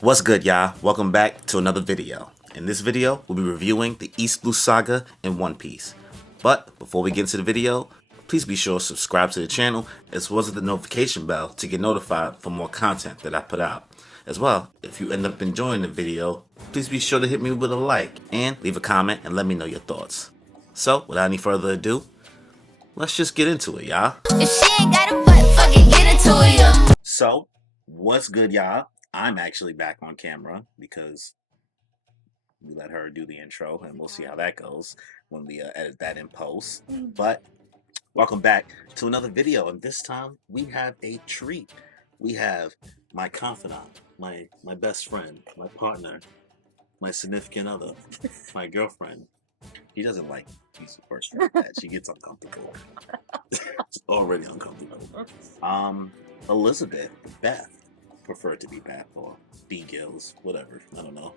What's good, y'all? Welcome back to another video. In this video, we'll be reviewing the East Blue Saga in One Piece. But before we get into the video, please be sure to subscribe to the channel as well as the notification bell to get notified for more content that I put out. As well, if you end up enjoying the video, please be sure to hit me with a like and leave a comment and let me know your thoughts. So, without any further ado, let's just get into it, y'all. If she ain't got a butt, fucking get into it, yo. So, what's good, y'all? I'm actually back on camera because we let her do the intro, and we'll see how that goes when we edit that in post. But welcome back to another video, and this time we have a treat. We have my confidant, my best friend, my partner, my significant other, my girlfriend. She doesn't like these words like that. She gets uncomfortable. It's already uncomfortable. Elizabeth, Beth, preferred to be Beth or B Gills, whatever. I don't know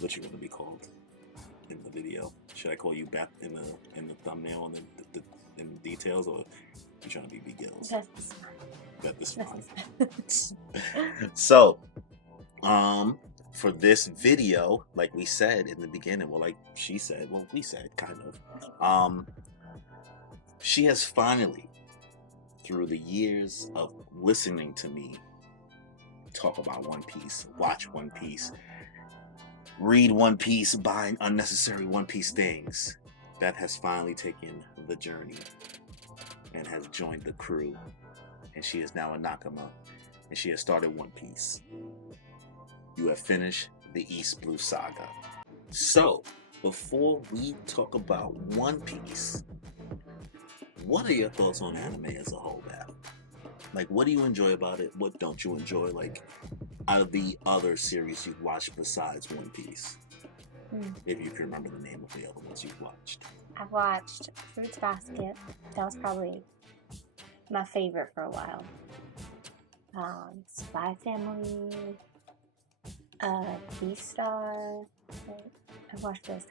what you're gonna be called in the video. Should I call you Beth in the thumbnail and in the details, or you trying to be B Gills? Beth is fine. So, for this video, like we said in the beginning, well, like she said, well, we said kind of, she has finally, through the years of listening to me talk about One Piece, watch One Piece, read One Piece, buy unnecessary One Piece things, Beth has finally taken the journey and has joined the crew, and she is now a Nakama, and she has started One Piece. You have finished the East Blue Saga. So, before we talk about One Piece, what are your thoughts on anime as a whole, Beth? Like, what do you enjoy about it? What don't you enjoy, like, out of the other series you've watched besides One Piece? If you can remember the name of the other ones you've watched. I've watched Fruits Basket. That was probably my favorite for a while. Spy Family, Beastar. I've watched those.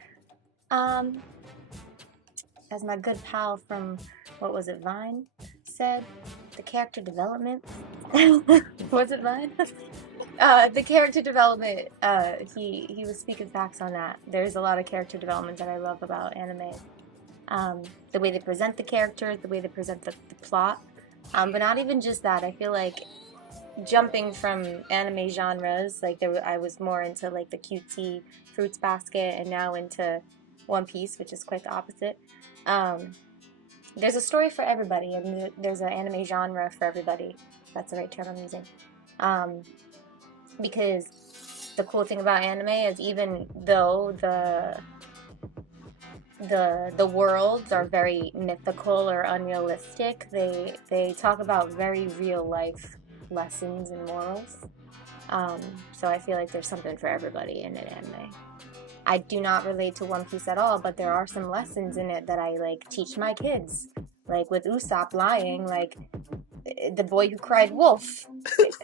As my good pal from, what was it, Vine said, the character development. Was it Vine? The character development, he was speaking facts on that. There's a lot of character development that I love about anime. The way they present the characters, the way they present the plot. But not even just that. I feel like jumping from anime genres, like I was more into like the cutesy Fruits Basket, and now into One Piece, which is quite the opposite. There's a story for everybody, and there's an anime genre for everybody. That's the right term I'm using. Because the cool thing about anime is, even though the worlds are very mythical or unrealistic, they talk about very real life lessons and morals. So I feel like there's something for everybody in an anime. I do not relate to One Piece at all, but there are some lessons in it that I like teach my kids. Like with Usopp lying, like the boy who cried wolf,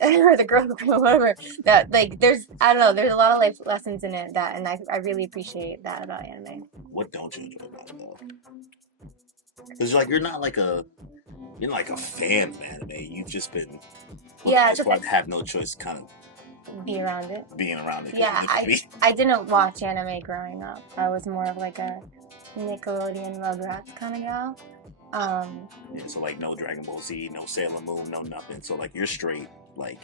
or the girl who cried whatever. That, like, I don't know, there's a lot of life lessons in it and I really appreciate that about anime. What don't you enjoy about it though? Because you're not like a fan of anime. You've just been, that's why I have no choice to kind of be around it. Being around it. Yeah, I didn't watch anime growing up. I was more of like a Nickelodeon Rugrats kind of gal. Yeah, so like no Dragon Ball Z, no Sailor Moon, no nothing. So like you're straight, like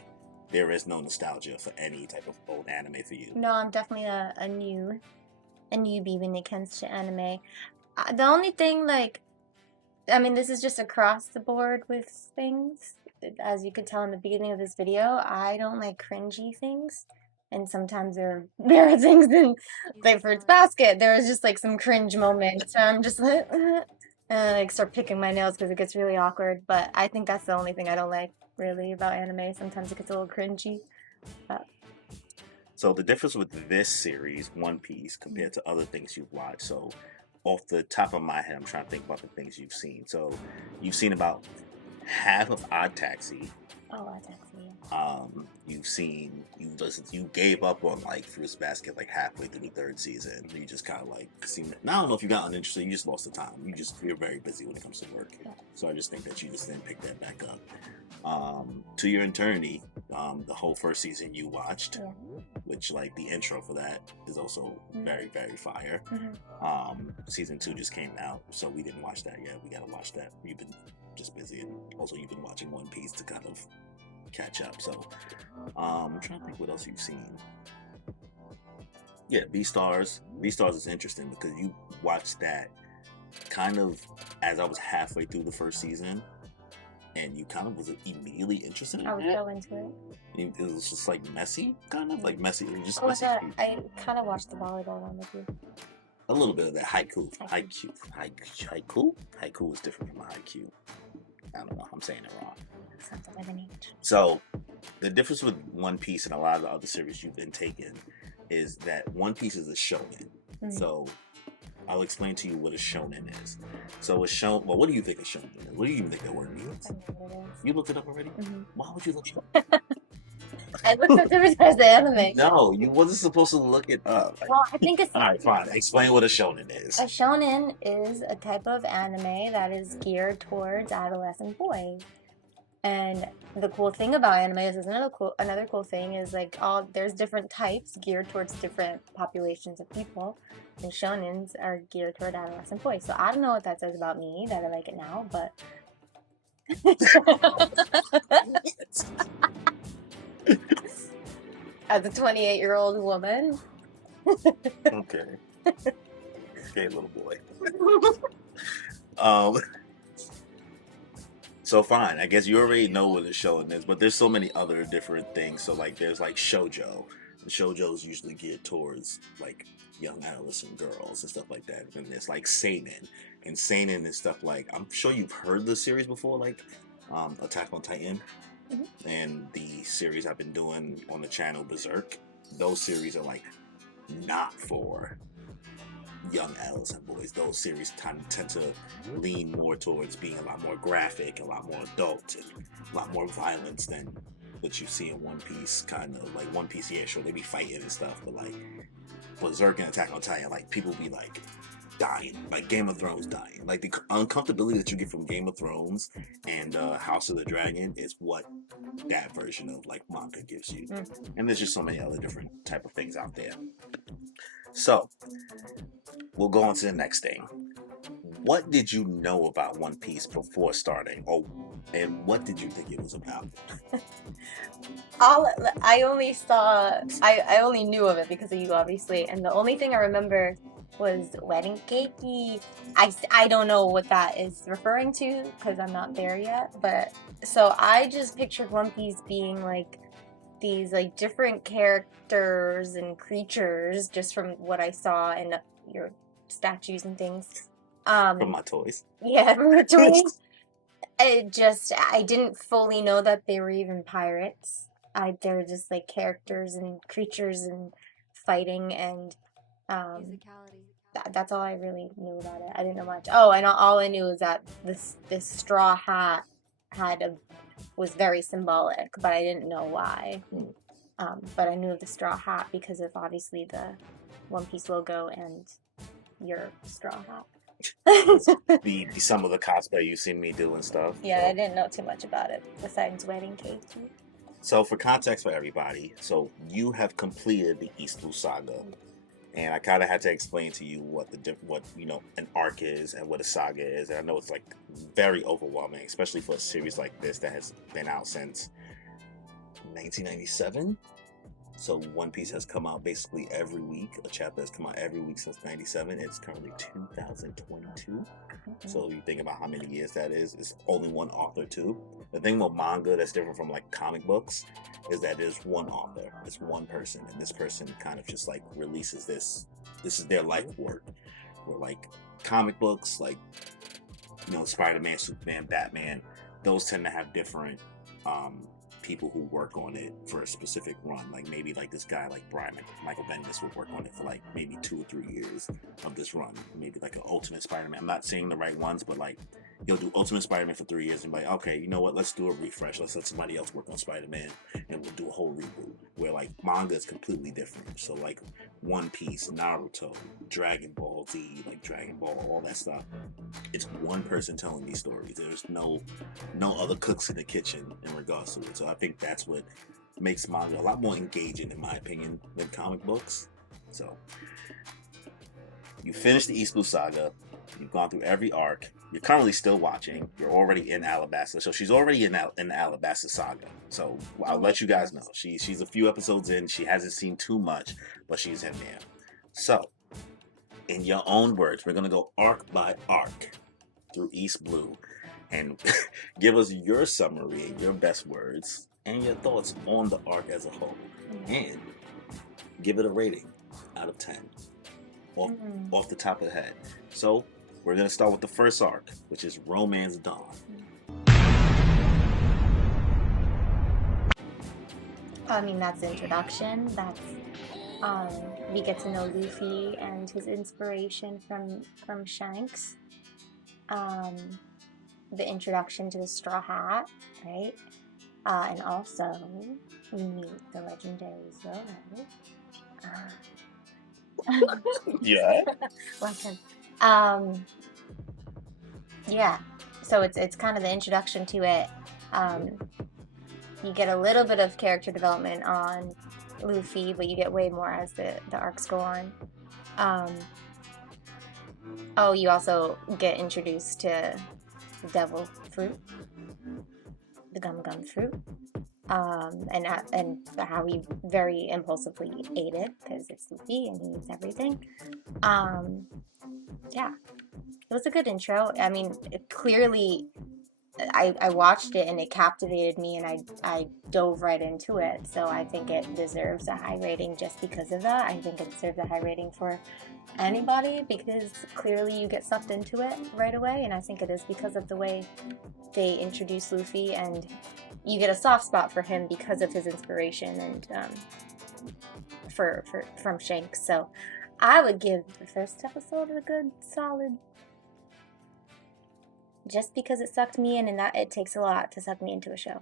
there is no nostalgia for any type of old anime for you. No, I'm definitely a newbie when it comes to anime. The only thing, like, I mean, this is just across the board with things. As you could tell in the beginning of this video, I don't like cringy things, and sometimes there are things in, like, Fruits Basket, there was just like some cringe moments, so I'm just like, and I like start picking my nails because it gets really awkward. But I think that's the only thing I don't like really about anime. Sometimes it gets a little cringy. So the difference with this series, One Piece, compared to other things you've watched, so off the top of my head, I'm trying to think about the things you've seen. So you've seen about half of Odd Taxi. Oh, Odd Taxi. You gave up on like Fruits Basket like halfway through the third season. You just kind of like seemed. Now I don't know if you got uninterested. You just lost the time. You're very busy when it comes to work. Yeah. So I just think that you just didn't pick that back up. To Your Eternity, the whole first season you watched, Yeah. which like the intro for that is also very, very fire. Season 2 just came out, so we didn't watch that yet. We gotta watch that. You've been just busy, and also you've been watching One Piece to kind of catch up. So I'm trying to think what else you've seen. Yeah, Beastars. Beastars is interesting because you watched that kind of as I was halfway through the first season, and you kind of was immediately interested in I was it. so into it. It was just like messy, kind of like messy. It was just Oh, messy. I kind of watched the volleyball one with you. A little bit of that haiku. Haiku is different from haiku. I don't know. I'm saying it wrong. Something like an H. So the difference with One Piece and a lot of the other series you've been taking is that One Piece is a shonen. So I'll explain to you what a shonen is. So a shonen. Well, what do you think a shonen is? What do you even think that word means? I know what it is. You looked it up already? Why would you look it up? I looked up different as the anime. No, you wasn't supposed to look it up. Well, I think it's... Alright, fine. Explain what a shonen is. A shonen is a type of anime that is geared towards adolescent boys. And the cool thing about anime is another cool thing is like there's different types geared towards different populations of people. And shonens are geared toward adolescent boys. So I don't know what that says about me that I like it now, but... As a 28-year-old woman. Okay. Okay, little boy. So fine, I guess you already know what a shonen is, but there's so many other different things. So like there's like shoujo. And shoujo is usually geared towards like young adolescent girls and stuff like that. And there's like seinen. And seinen is stuff like, I'm sure you've heard the series before, like Attack on Titan. And the series I've been doing on the channel, Berserk. Those series are like not for young adolescent boys. Those series tend to lean more towards being a lot more graphic, a lot more adult, and a lot more violence than what you see in One Piece. Kind of like One Piece, yeah, sure, they be fighting and stuff, but like Berserk and Attack on Titan, like people be like dying, like Game of Thrones dying. Like the uncomfortability that you get from Game of Thrones and House of the Dragon is what that version of like manga gives you. And there's just so many other different type of things out there. So we'll go on to the next thing. What did you know about One Piece before starting, and what did you think it was about? I only knew of it because of you, obviously, and the only thing I remember was wedding cakey. I don't know what that is referring to because I'm not there yet, but so I just pictured One Piece being like these like different characters and creatures just from what I saw in your statues and things. From my toys. Yeah, from your toys. I didn't fully know that they were even pirates. They were just like characters and creatures and fighting and that's all I really knew about it. I didn't know much. Oh, and all I knew was that this straw hat was very symbolic, but I didn't know why. But I knew of the straw hat because of obviously the One Piece logo and your straw hat. the some of the cosplay you've seen me do and stuff. Yeah, so. I didn't know too much about it besides wedding cake. So for context for everybody, so you have completed the East Blue Saga, and I kind of had to explain to you what an arc is and what a saga is. And I know it's like very overwhelming, especially for a series like this that has been out since 1997. So One Piece has come out basically every week. A chapter has come out every week since 97. It's currently 2022. So you think about how many years that is. It's only one author too. The thing with manga that's different from like comic books is that there's one author. It's one person. And this person kind of just like releases this. This is their life work. Where like comic books, like, Spider-Man, Superman, Batman, those tend to have different people who work on it for a specific run. Like maybe like this guy like Michael Bendis would work on it for like maybe 2 or 3 years of this run. Maybe like an Ultimate Spider-Man. I'm not saying the right ones, but like he'll do Ultimate Spider-Man for 3 years and be like, okay, you know what? Let's do a refresh. Let's let somebody else work on Spider-Man and we'll do a whole reboot. Where like manga is completely different. So like One Piece, Naruto, Dragon Ball Z, like Dragon Ball, all that stuff. It's one person telling these stories. There's no other cooks in the kitchen in regards to it. So I think that's what makes manga a lot more engaging, in my opinion, than comic books. So, you finished the East Blue Saga. You've gone through every arc. You're currently still watching. You're already in Alabasta, so she's already in the Alabasta saga. So I'll let you guys know. She's a few episodes in. She hasn't seen too much, but she's in there. So, in your own words, we're gonna go arc by arc through East Blue, and give us your summary and your best words and your thoughts on the arc as a whole, and give it a rating out of 10 off the top of the head. So we're going to start with the first arc, which is Romance Dawn. I mean, that's the introduction. That's we get to know Luffy and his inspiration from Shanks. The introduction to the Straw Hat, right? And also we meet the legendary Zoro. Yeah. Listen. Yeah. So it's kind of the introduction to it. You get a little bit of character development on Luffy, but you get way more as the arcs go on. You also get introduced to the devil fruit, the gum fruit, and how he very impulsively ate it because it's Luffy and he eats everything. Yeah, it was a good intro. I mean, clearly, I watched it and it captivated me, and I dove right into it. So I think it deserves a high rating just because of that. I think it deserves a high rating for anybody because clearly you get sucked into it right away, and I think it is because of the way they introduce Luffy, and you get a soft spot for him because of his inspiration and from Shanks. So I would give the first episode a good solid, just because it sucked me in, and that it takes a lot to suck me into a show.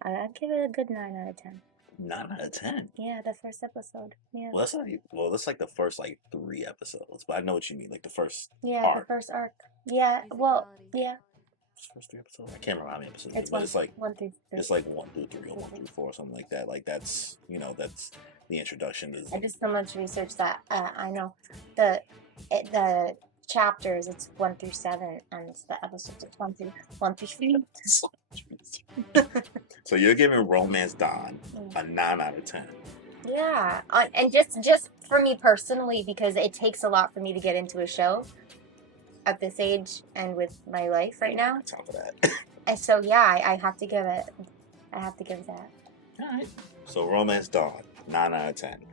I'd give it a good 9 out of 10. 9 out of 10? Yeah, the first episode. Yeah. Well, that's like the first 3 episodes, but I know what you mean, like the first arc. The first arc. Yeah, well, yeah. First 3 episodes? I can't remember how many episodes it's but it's like 1 through 3. It's like 1 through 3 or 1 through 4 or something like that. Like that's the introduction. I did so much research that I know the chapters, it's 1 through 7, and the episodes it's 1 through 3. So you're giving Romance Dawn a 9 out of 10. Yeah, and just for me personally, because it takes a lot for me to get into a show at this age and with my life right now. Time for that. And so yeah, I have to give it. I have to give that. All right. So Romance Dawn, 9 out of 10.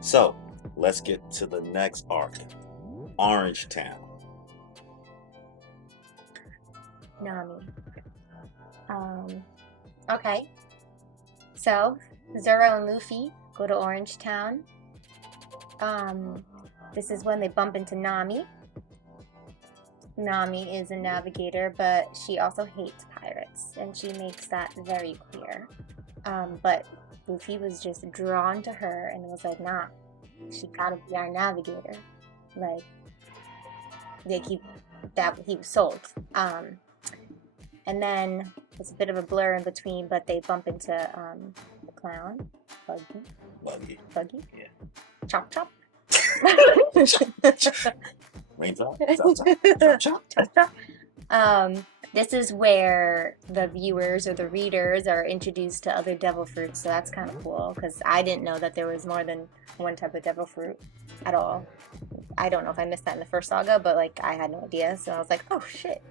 So let's get to the next arc, Orange Town. Nami. Okay. So Zoro and Luffy go to Orange Town. This is when they bump into Nami. Nami is a navigator, but she also hates pirates, and she makes that very clear. But Luffy was just drawn to her and was like, nah, she gotta be our navigator. Like, he was sold. And then it's a bit of a blur in between, but they bump into the clown, Buggy. Yeah. Chop chop. Raindrop. Chop. This is where the viewers or the readers are introduced to other devil fruits, so that's kind of cool, because I didn't know that there was more than one type of devil fruit at all. I don't know if I missed that in the first saga, but I had no idea, so I was like, oh shit.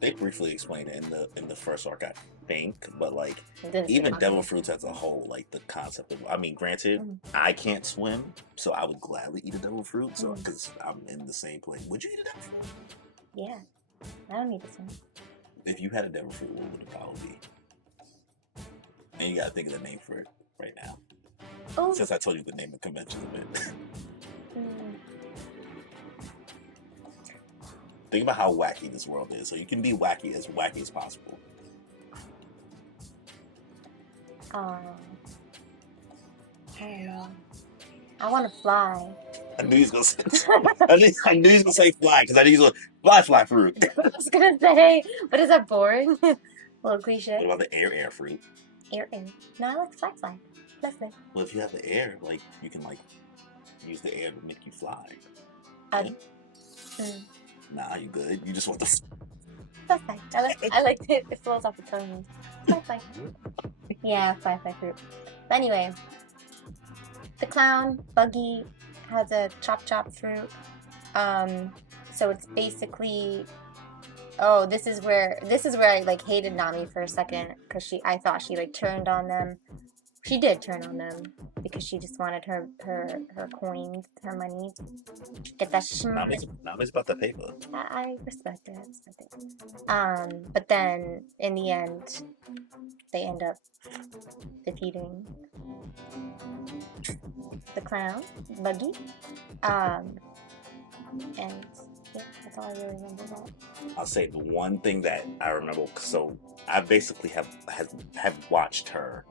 They briefly explained it in the first arc, I think, but even devil fruits as a whole, the concept of, I mean, granted, I can't swim, so I would gladly eat a devil fruit, so because I'm in the same place. Would you eat a devil fruit? Yeah, I don't need to swim. If you had a devil fruit, what would it probably be? And you gotta think of the name for it right now. Oh. Since I told you the name of the convention of it. Think about how wacky this world is, so you can be wacky as possible. I don't know. I want to fly. I knew he was gonna say. I knew he was gonna say fly because I knew he was gonna fly fruit. I was gonna say, but is that boring? A little cliche. What about the air fruit? Air. No, I like fly. Listen. Well, if you have the air, like you can like use the air to make you fly. Yeah. Nah, you good. You just want the. That's fine. I like it. It flows off the tongue. Fly. Yeah, fly fruit. But anyway, the clown Buggy has a chop fruit. So it's basically. Oh, this is where I like hated Nami for a second because I thought she like turned on them. She did turn on them because she just wanted her coins, her money. Get that Nami's about the paper. I respect it. But then in the end, they end up defeating the clown, Buggy. And yeah, that's all I really remember about. I'll say the one thing that I remember. So I basically have watched her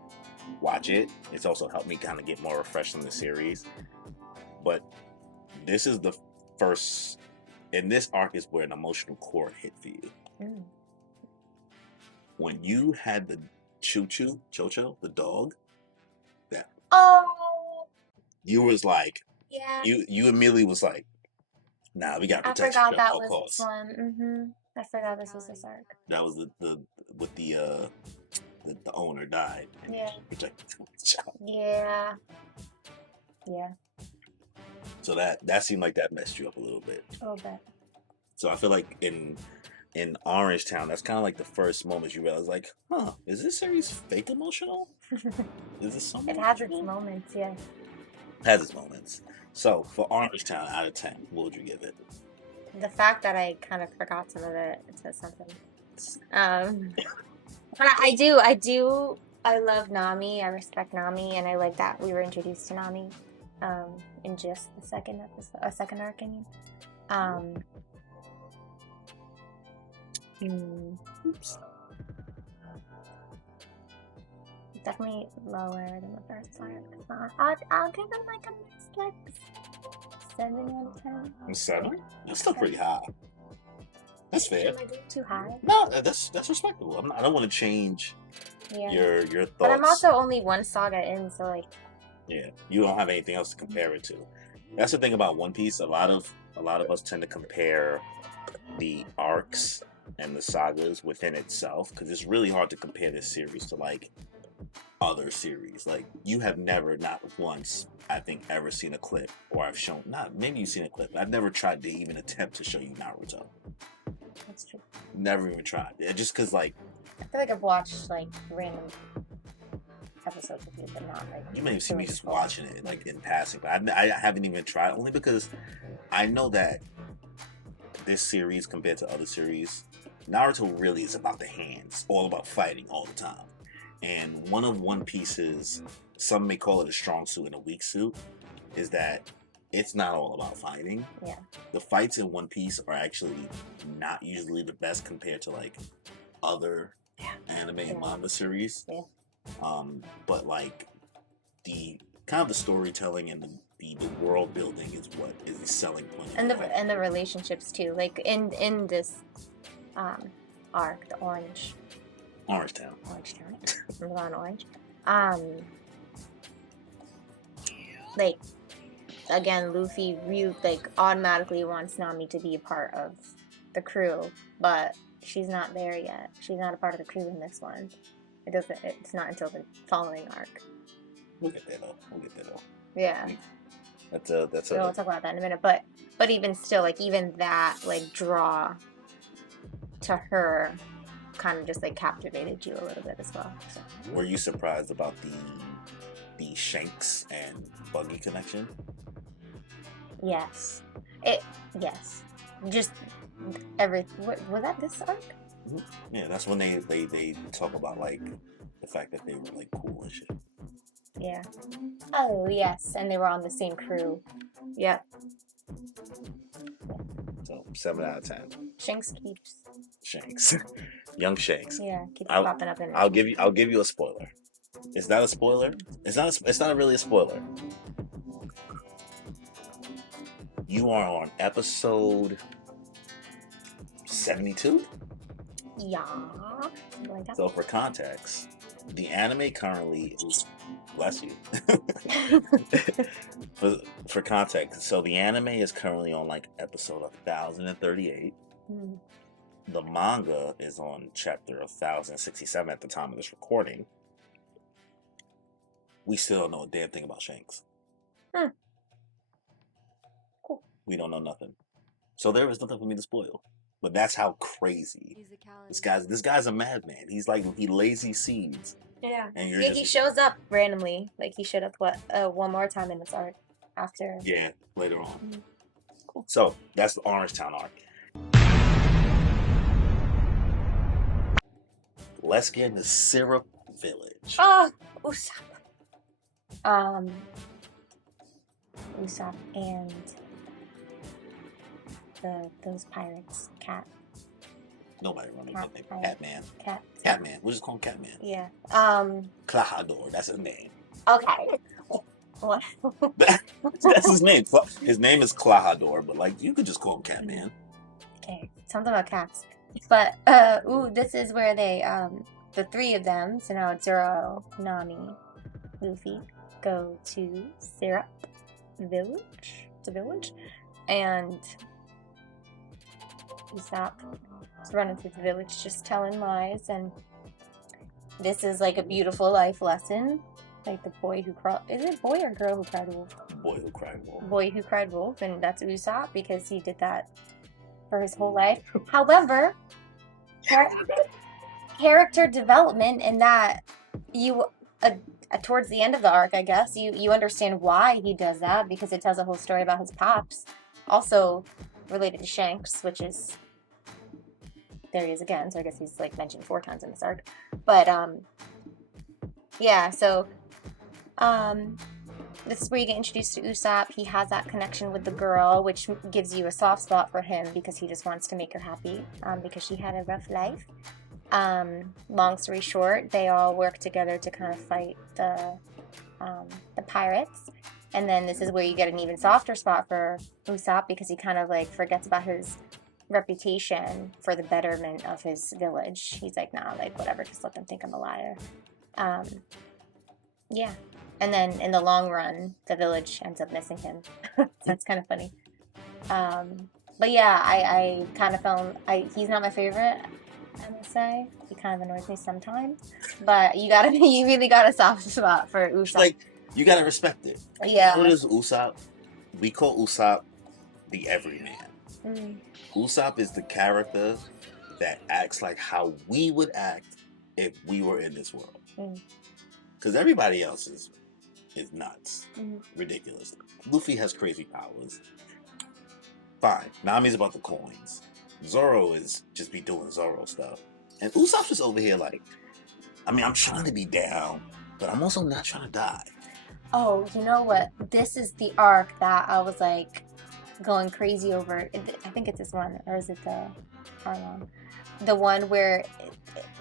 watch it. It's also helped me kind of get more refreshed in the series. But this is the first, and this arc is where an emotional chord hit for you. When you had the Chocho, the dog, that you was like, yeah, you immediately was like, nah, we got to protect I forgot you at that all was costs. this one. I forgot this was this arc. That was the with the owner died. And Yeah. Yeah. Yeah. So that seemed like that messed you up a little bit. A little bit. So I feel like in Orange Town, that's kind of like the first moment you realize, like, huh, is this series fake emotional? Is this something? It has its moments, yeah. Has its moments. So for Orange Town, out of 10, what would you give it? The fact that I kind of forgot some of it says something. But I do. I love Nami. I respect Nami, and I like that we were introduced to Nami in just the second arc. I mean, oops. Definitely lower than the first arc. I'll give it like a mixed, like 7 out of 10. 7? That's still pretty high. That's fair. Am I doing too high? No, that's respectable. I don't want to change your thoughts. But I'm also only one saga in, so like. Yeah, you don't have anything else to compare it to. That's the thing about One Piece. A lot of us tend to compare the arcs and the sagas within itself because it's really hard to compare this series to like other series. Like you have never, not once, I think, ever seen a clip, or I've shown. Maybe you've seen a clip. I've never tried to even attempt to show you Naruto. That's true. Never even tried. Just because, like, I feel like I've watched like random episodes with you, but not like. You may have seen me just watching it like in passing, but I haven't even tried, only because I know that this series compared to other series, Naruto really is about the hands, all about fighting all the time. And one of One Piece's, some may call it a strong suit and a weak suit, is that it's not all about fighting. Yeah. The fights in One Piece are actually not usually the best compared to like other anime and manga series. Yeah. But like the kind of the storytelling and the world building is what is the selling point. And the relationships too. Like in this arc, the Orange Town. I'm on Orange. Like again, Luffy really like automatically wants Nami to be a part of the crew, but she's not there yet. She's not a part of the crew in this one. It's not until the following arc. We'll get there though. Yeah. We'll talk about that in a minute. But even still, like even that like draw to her kind of just like captivated you a little bit as well. So. Were you surprised about the Shanks and Buggy connection? Yes. Yes. Just what was that this arc? Yeah, that's when they talk about like the fact that they were like cool and shit. Yeah. Oh yes, and they were on the same crew. Yep. So 7 out of 10. Shanks keeps. Shanks, young Shanks. Yeah, keeps popping up in it. I'll give you a spoiler. It's not a spoiler. It's not really a spoiler. You are on episode 72. Yeah. Something like that. So for context, the anime currently is, bless you. for context, so the anime is currently on like episode 1038. Mm. The manga is on chapter 1067 at the time of this recording. We still don't know a damn thing about Shanks. Cool. We don't know nothing. So there is nothing for me to spoil. But that's how crazy this guy's a madman. He's like, he lazy seeds. Yeah. And you're Yeah, just, he shows up randomly. Like he showed up one more time in this arc after. Yeah, later on. Mhm. Cool. So that's the Orangetown arc. Let's get into Syrup Village. Oh, Usopp. Usopp and those pirates, Nobody remembers Cat, that name. right. Catman. Cat. Catman. We'll just call him Catman. Yeah. Klahadore. That's his name. Okay. What? That's his name. His name is Klahadore, but like you could just call him Catman. Okay. Something about cats. But this is where they the three of them, so now it's Zoro, Nami, Luffy, go to Syrup Village. It's a village. And Usopp is running through the village just telling lies, and this is like a beautiful life lesson. Like the boy who cried. Is it boy or girl who cried wolf? Boy who cried wolf. Boy who cried wolf, and that's Usopp because he did that for his whole life. However, character development in that you towards the end of the arc, I guess you understand why he does that because it tells a whole story about his pops, also related to Shanks, which is there he is again. So I guess he's like mentioned 4 times in this arc, but yeah. So this is where you get introduced to Usopp. He has that connection with the girl, which gives you a soft spot for him because he just wants to make her happy because she had a rough life. Long story short, they all work together to kind of fight the pirates. And then this is where you get an even softer spot for Usopp because he kind of like forgets about his reputation for the betterment of his village. He's like, nah, like whatever, just let them think I'm a liar. Yeah. And then in the long run, the village ends up missing him. So that's kind of funny. But yeah, I kind of found he's not my favorite, I must say. He kind of annoys me sometimes. But you really got a soft spot for Usopp. Like, you gotta respect it. Yeah. What is Usopp? We call Usopp the everyman. Mm. Usopp is the character that acts like how we would act if we were in this world. Because everybody else is nuts. Ridiculous. Luffy has crazy powers. Fine. Nami's about the coins. Zoro is just be doing Zoro stuff. And Usopp's just over here like, I mean, I'm trying to be down, but I'm also not trying to die. Oh, you know what? This is the arc that I was like going crazy over. I think it's this one, or is it the Arlong? The one where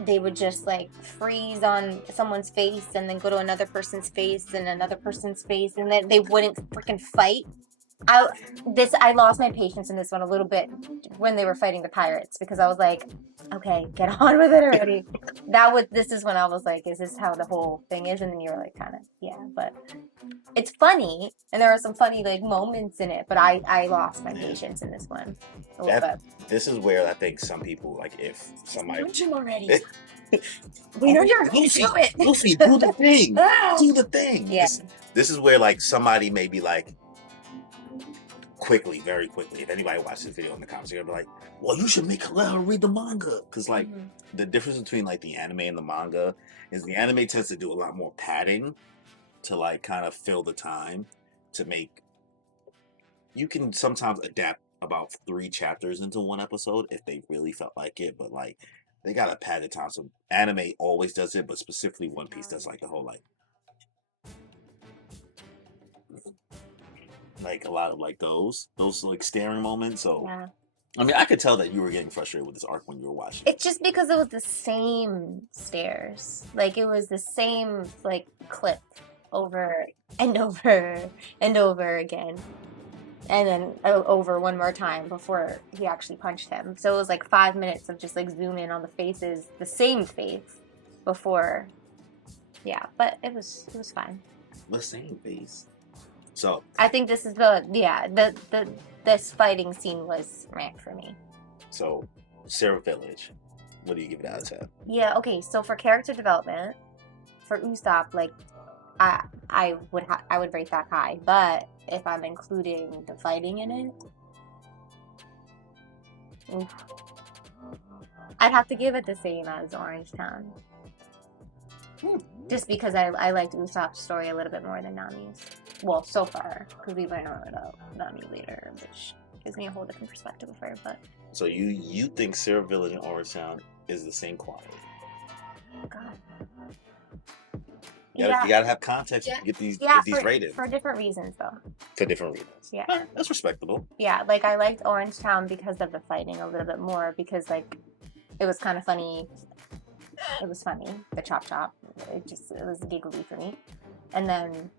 they would just like freeze on someone's face and then go to another person's face and another person's face, and then they wouldn't freaking fight. I lost my patience in this one a little bit when they were fighting the pirates because I was like, okay, get on with it already. This is when I was like, is this how the whole thing is? And then you were like, kind of, yeah, but it's funny and there are some funny like moments in it, but I lost my patience in this one a little bit. This is where I think some people, like, if somebody already. We know you're going to do it. Luffy, do the thing. Do the thing. Yeah. This is where like somebody may be like, very quickly, if anybody watches this video in the comments, they're gonna be like, well, you should let her read the manga. Because like the difference between like the anime and the manga is the anime tends to do a lot more padding to like kind of fill the time to make. You can sometimes adapt about 3 chapters into one episode if they really felt like it, but like they gotta pad the time. So anime always does it, but specifically One Piece does like the whole like a lot of like those like staring moments. So yeah. I mean, I could tell that you were getting frustrated with this arc when you were watching. It's just because it was the same stares. Like it was the same like clip over and over and over again. and then over one more time before he actually punched him. So it was like 5 minutes of just like zoom in on the faces, the same face before. Yeah, but it was fine. The same face. So I think this is this fighting scene was ranked for me. So Sarah Village, what do you give it out of 10? Yeah, okay, so for character development, for Usopp, like I would rate that high, but if I'm including the fighting in it, oof, I'd have to give it the same as Orange Town. Just because I liked Usopp's story a little bit more than Nami's. Well, so far, because we learn more about Nami later, which gives me a whole different perspective of her. But so you think Sarah Village and Orange Town is the same quality? Oh God. You gotta have context to get these rated. For different reasons, though. For different reasons. Yeah. Right, that's respectable. Yeah, like I liked Orange Town because of the fighting a little bit more, because like it was kind of funny. It was funny, the chop. It was giggly for me. And then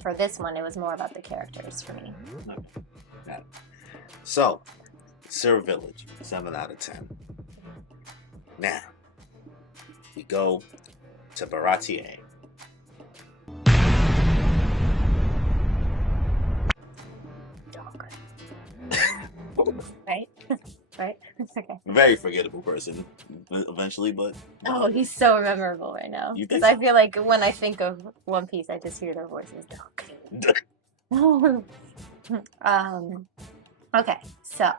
for this one, it was more about the characters for me. Okay. Got it. So, Sarah Village, 7 out of 10. Now, we go to Baratie. Dog. Right? Right? Okay. Very forgettable person eventually, but... Oh, he's so memorable right now. You Because think I feel like when I think of One Piece, I just hear their voices. Dog. Okay, so...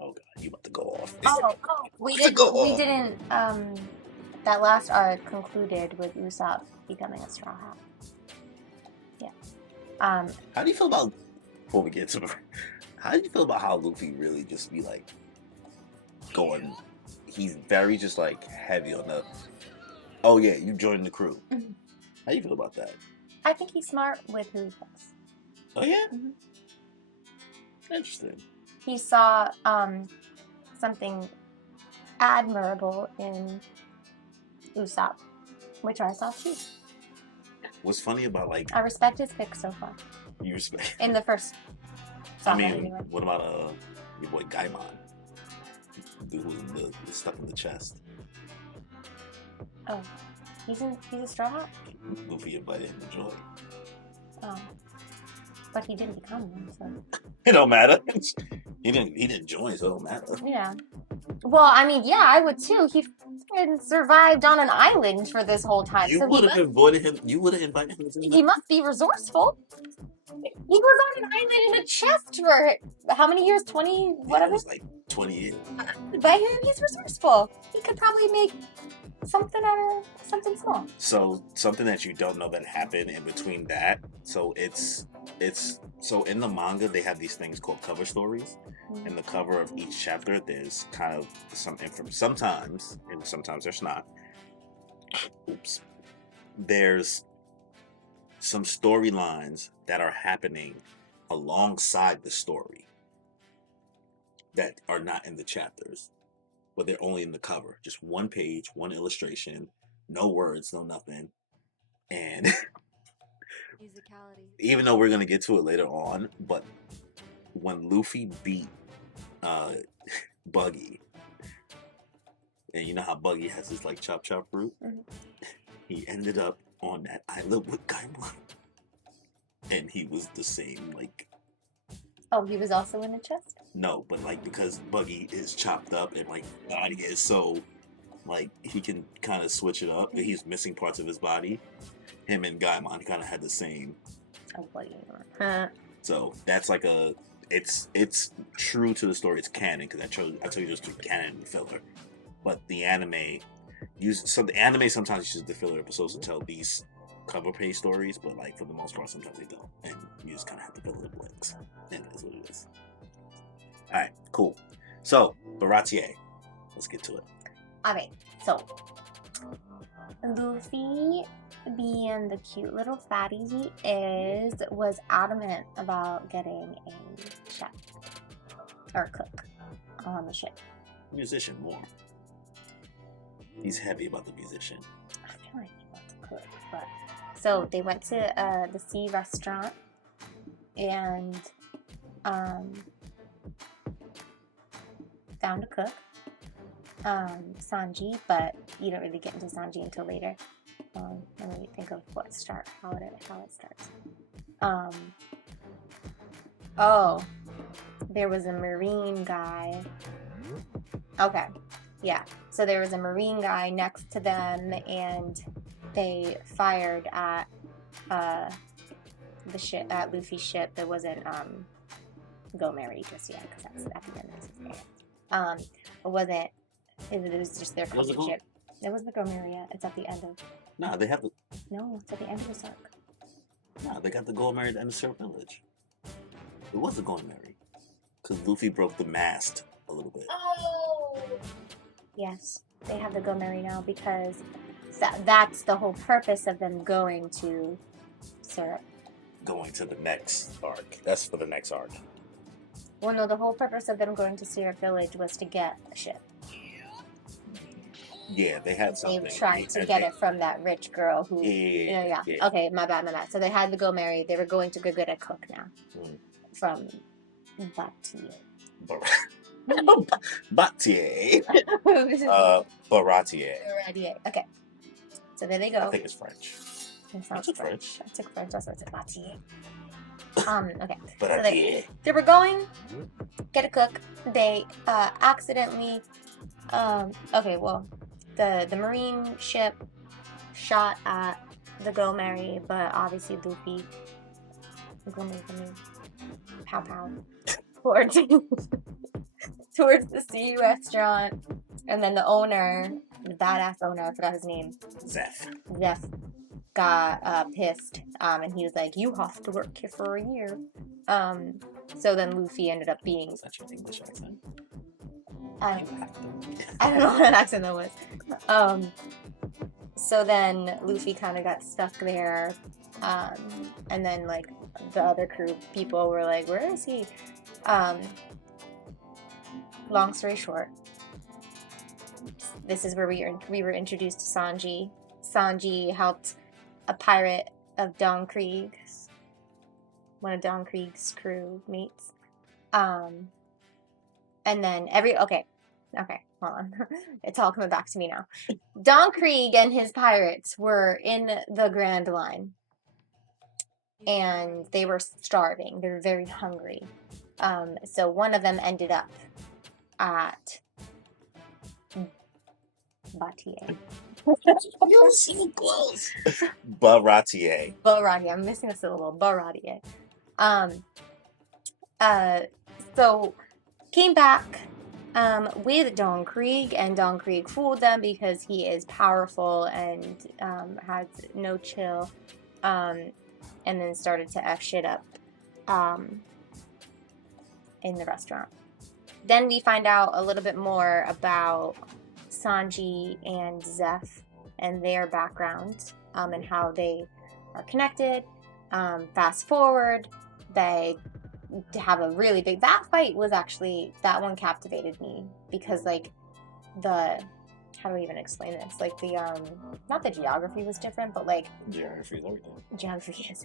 Oh God, you about to go off. We didn't, that last arc concluded with Usopp becoming a Straw Hat. Yeah. How do you feel about, before we get to it, how do you feel about how Luffy really just be like, he's very just like heavy on the, oh yeah, you joined the crew. Mm-hmm. How do you feel about that? I think he's smart with who he fucks. Oh yeah? Mm-hmm. Interesting. He saw something admirable in Usopp, which I saw too. What's funny about like... I respect his pick so far. You respect... In the first saga, anyway. What about your boy Gaimon? The dude who's stuck in the chest. Oh, he's a Straw Hat? Luffy invited him to join. Oh. But he didn't become one, so... It don't matter. He didn't join, so it don't matter. Yeah. Well, I mean, yeah, I would too. He survived on an island for this whole time. You would have invited him. You would have invited him. He must be resourceful. He was on an island in a chest for how many years? 20, whatever? It was like 20 years. By him, he's resourceful. He could probably make something out of something small. So something that you don't know that happened in between that. So so in the manga they have these things called cover stories. Mm-hmm. In the cover of each chapter, there's kind of some information. Sometimes, and sometimes there's not. Oops. There's some storylines that are happening alongside the story that are not in the chapters, but they're only in the cover. Just one page, one illustration, no words, no nothing. And even though we're going to get to it later on, but when Luffy beat Buggy, and you know how Buggy has this like chop fruit, mm-hmm. He ended up on that island with Gaimon, and he was the same like. Oh, he was also in the chest? No, but like because Buggy is chopped up and like body is so like he can kind of switch it up, but he's missing parts of his body. Him and Gaimon kind of had the same. Oh, buddy. So that's like it's true to the story. It's canon because I told you just canon and filler. But the anime sometimes uses the filler episodes to tell these cover page stories, but like for the most part sometimes they don't, and you just kind of have to fill in the blanks. And that's what it is. All right, cool. So Baratie, let's get to it. Okay, so Luffy, being the cute little fatty he is, was adamant about getting a chef or cook on the ship. Musician more. He's heavy about the musician. I feel like he wants to cook, but so they went to the sea restaurant, and found a cook, Sanji, but you don't really get into Sanji until later. Let me think of how it starts. Oh, there was a marine guy. Okay, yeah. So there was a marine guy next to them, and they fired at the ship, at Luffy's ship. That wasn't Go Mary just yet, because that's at the end of the game. It wasn't. It was just their custom ship. It wasn't the Go Mary yet. It's at the end of. Nah, they have the. No, it's at the end of the arc. Nah, they got the Gold Mary at the end of Syrup Village. It was the Gold Mary. Because Luffy broke the mast a little bit. Oh! Yes, they have the Go Mary now because that's the whole purpose of them going to Syrup. Going to the next arc. That's for the next arc. Well, no, the whole purpose of them going to Syrup Village was to get a ship. Yeah, they had something. They tried to get it from that rich girl who... Yeah. Okay, my bad. So they had to go marry. They were going to go get a cook now. From Baratie. Baratie. Baratie. Okay. So there they go. I think it's French. It sounds French. I took French, also it's Baratie. Okay. Baratie. So they were going, get a cook. They accidentally... okay, well... The marine ship shot at the Go Mary, but obviously Luffy pow towards the sea restaurant, and then the owner, the badass owner, I forgot his name, Zeph got pissed, and he was like, "You have to work here for a year." So then Luffy ended up being. Is that your English accent? I don't know what accent that was. So then Luffy kind of got stuck there, and then like the other crew people were like, "Where is he?" Long story short, this is where we were introduced to Sanji. Sanji helped a pirate of Don Krieg's, one of Don Krieg's crew mates. And then okay, hold on. It's all coming back to me now. Don Krieg and his pirates were in the Grand Line. And they were starving. They were very hungry. So one of them ended up at Baratie. You're so close. Baratie. I'm missing a syllable. Baratie. So came back with Don Krieg, and Don Krieg fooled them because he is powerful and has no chill, and then started to F shit up in the restaurant. Then we find out a little bit more about Sanji and Zeph and their background, and how they are connected. Fast forward, they have a really big... That fight was actually... That one captivated me because, like, the... How do I even explain this? Like, the, not the geography was different, but, like... Geography is everything. Geography is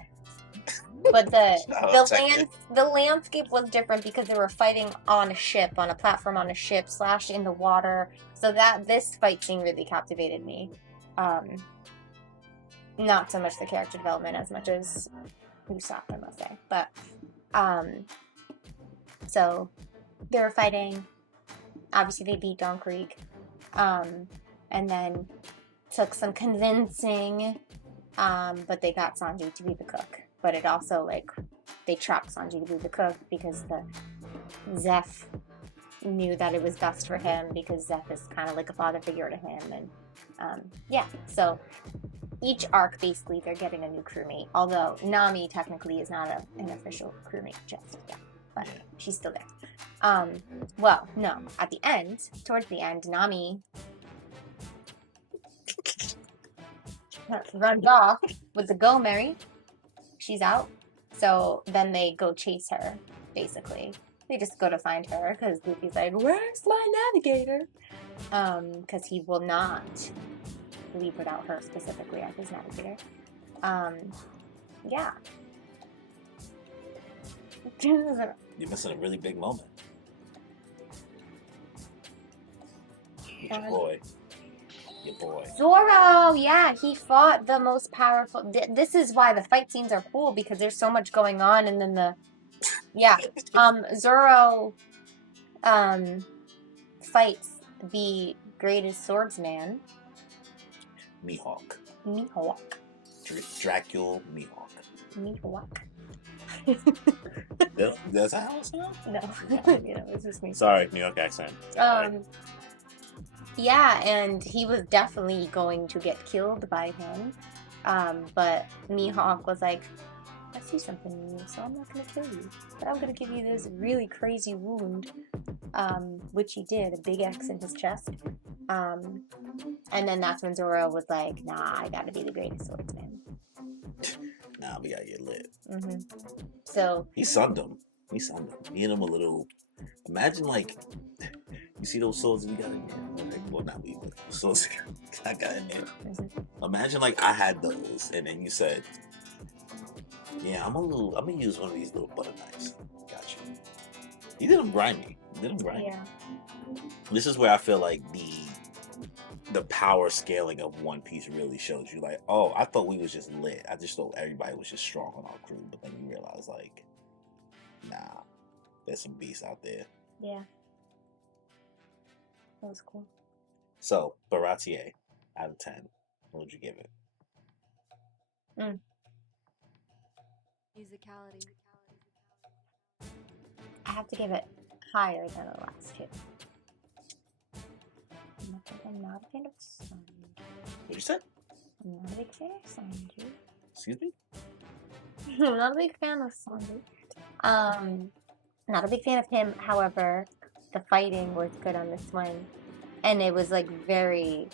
But the landscape was different because they were fighting on a ship, on a platform on a ship, / in the water. So this fight scene really captivated me. Not so much the character development as much as Usopp, I must say. But, so they were fighting. Obviously, they beat Don Krieg. And then took some convincing, but they got Sanji to be the cook. But it also, like, they trapped Sanji to be the cook because Zeph knew that it was best for him because Zeph is kind of like a father figure to him. And, yeah, so each arc, basically, they're getting a new crewmate. Although Nami technically is not an official crewmate just yet, but she's still there. Well, no, at the end, towards the end, Nami runs off with the Go Mary. She's out. So then they go chase her, basically. They just go to find her because Luffy's like, "Where's my navigator?" Because he will not leave without her specifically as his navigator. Yeah. You're missing a really big moment. Your boy. Your boy. Zoro, yeah, he fought the most powerful. This is why the fight scenes are cool, because there's so much going on, and then Zoro, fights the greatest swordsman, Mihawk. Mihawk. Dracula Mihawk. Mihawk. That's how it sounds? No, it's just me. Sorry, New York accent. Yeah, and he was definitely going to get killed by him. But Mihawk was like, I see something in you, so I'm not going to kill you. But I'm going to give you this really crazy wound, which he did, a big X in his chest. And then that's when Zoro was like, nah, I got to be the greatest swordsman. Nah, we got to get lit. Mm-hmm. So... He sunned him. He hit him a little... Imagine, like... You see those swords we got in there? Well, not we, but the swords I got in there. Mm-hmm. Imagine, like, I had those, and then you said, yeah, I'm gonna use one of these little butter knives. Got you. You did them grimy. Yeah. This is where I feel like the power scaling of One Piece really shows you, like, oh, I thought we was just lit. I just thought everybody was just strong on our crew, but then you realize, like, nah, there's some beasts out there. Yeah. That was cool. So, Baratie, out of 10, what would you give it? Musicality. I have to give it higher than the last two. I'm not a fan of Sanji. What'd you say? I'm not a big fan of Sanji. Excuse me? I'm not a big fan of Sanji. Not a big fan of him. However, the fighting was good on this one, and it was like very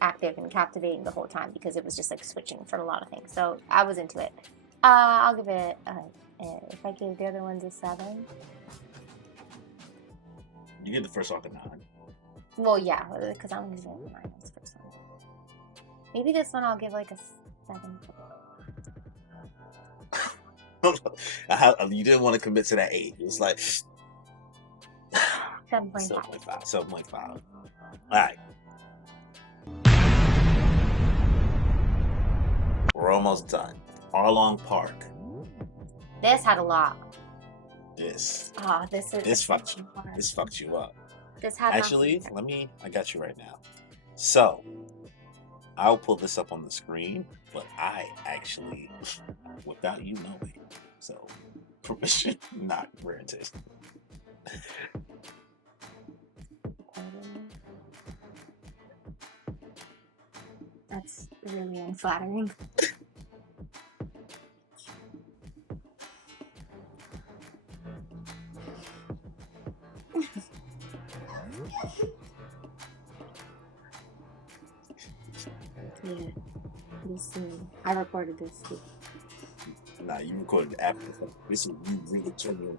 active and captivating the whole time, because it was just like switching from a lot of things. So I was into it. I'll give it. If I gave the other ones a 7. You get the first arc a 9. Well, yeah, because I'm giving it a 9 as the first one. Maybe this one I'll give like a 7. You didn't want to commit to that 8. It was like 7.5. 7.5. All right. We're almost done. Arlong Park. This had a lot. This fucked you up. This had actually, I got you right now. So, I'll pull this up on the screen, but I actually, without you knowing, so permission not granted. That's really unflattering. Yeah, this scene. I recorded this too. Nah, you recorded it after. This is you really turning.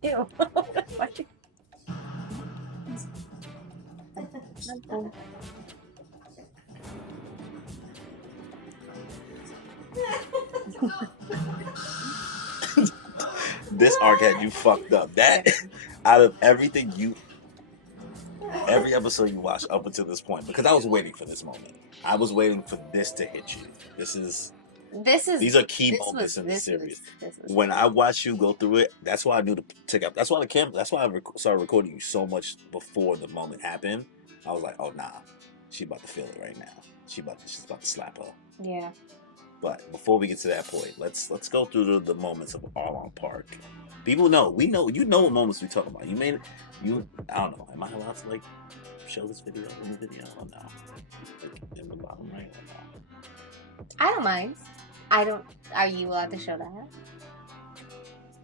Ew. This arc had you fucked up. That out of everything every episode you watched up until this point, because I was waiting for this moment. I was waiting for this to hit you. These are key moments in the series. When I watched you go through it, that's why I knew to take up. That's why I started recording you so much before the moment happened. I was like, oh nah, she about to feel it right now. She's about to slap her. Yeah. But before we get to that point, let's go through the moments of Arlong Park. People know, you know what moments we talking about. I don't know. Am I allowed to like show this video in the video or no? Like, in the bottom right or no? I don't mind. Are you allowed to show that?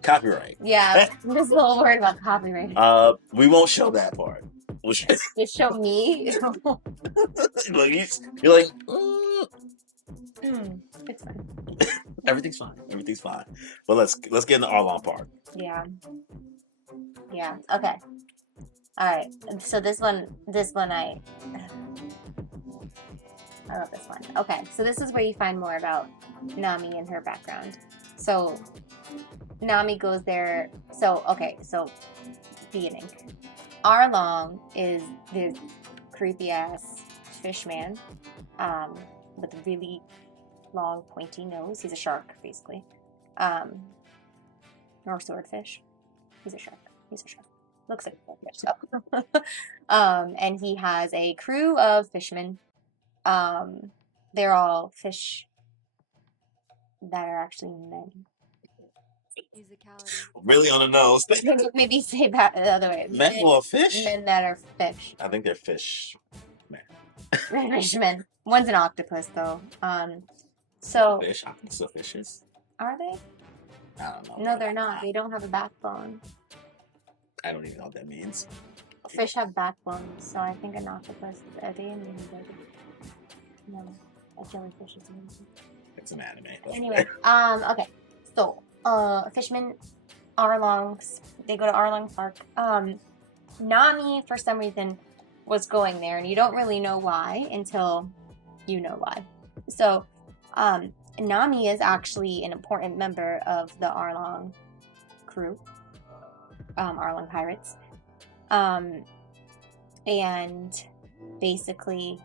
Copyright. Yeah, I'm just a little worried about copyright. We won't show that part. Just show me. You're like, It's fine. Everything's fine. Everything's fine. But let's get into Arlong Park. Yeah. Yeah. Okay. All right. So this one, I love this one. Okay. So this is where you find more about Nami and her background. So Nami goes there. So okay. So beginning. Arlong is this creepy ass fish man, with a really long pointy nose. He's a shark, basically, or swordfish. He's a shark. Looks like a swordfish. So. And he has a crew of fishermen. They're all fish that are actually men. Really on the nose. Maybe say that the other way. Men or fish? Men that are fish. I think they're fish. Man. Fishermen. One's an octopus, though. So Fish? Octopus are fishes? are they? I don't know. No, they're not. They don't have a backbone. I don't even know what that means. Fish have backbones, so I think an octopus. Are they immune? No, a jellyfish is immune. It's an anime. Anyway, okay. So, fishermen, Arlong, they go to Arlong Park. Nami, for some reason, was going there, and you don't really know why until you know why. So, Nami is actually an important member of the Arlong crew, Arlong Pirates. And basically,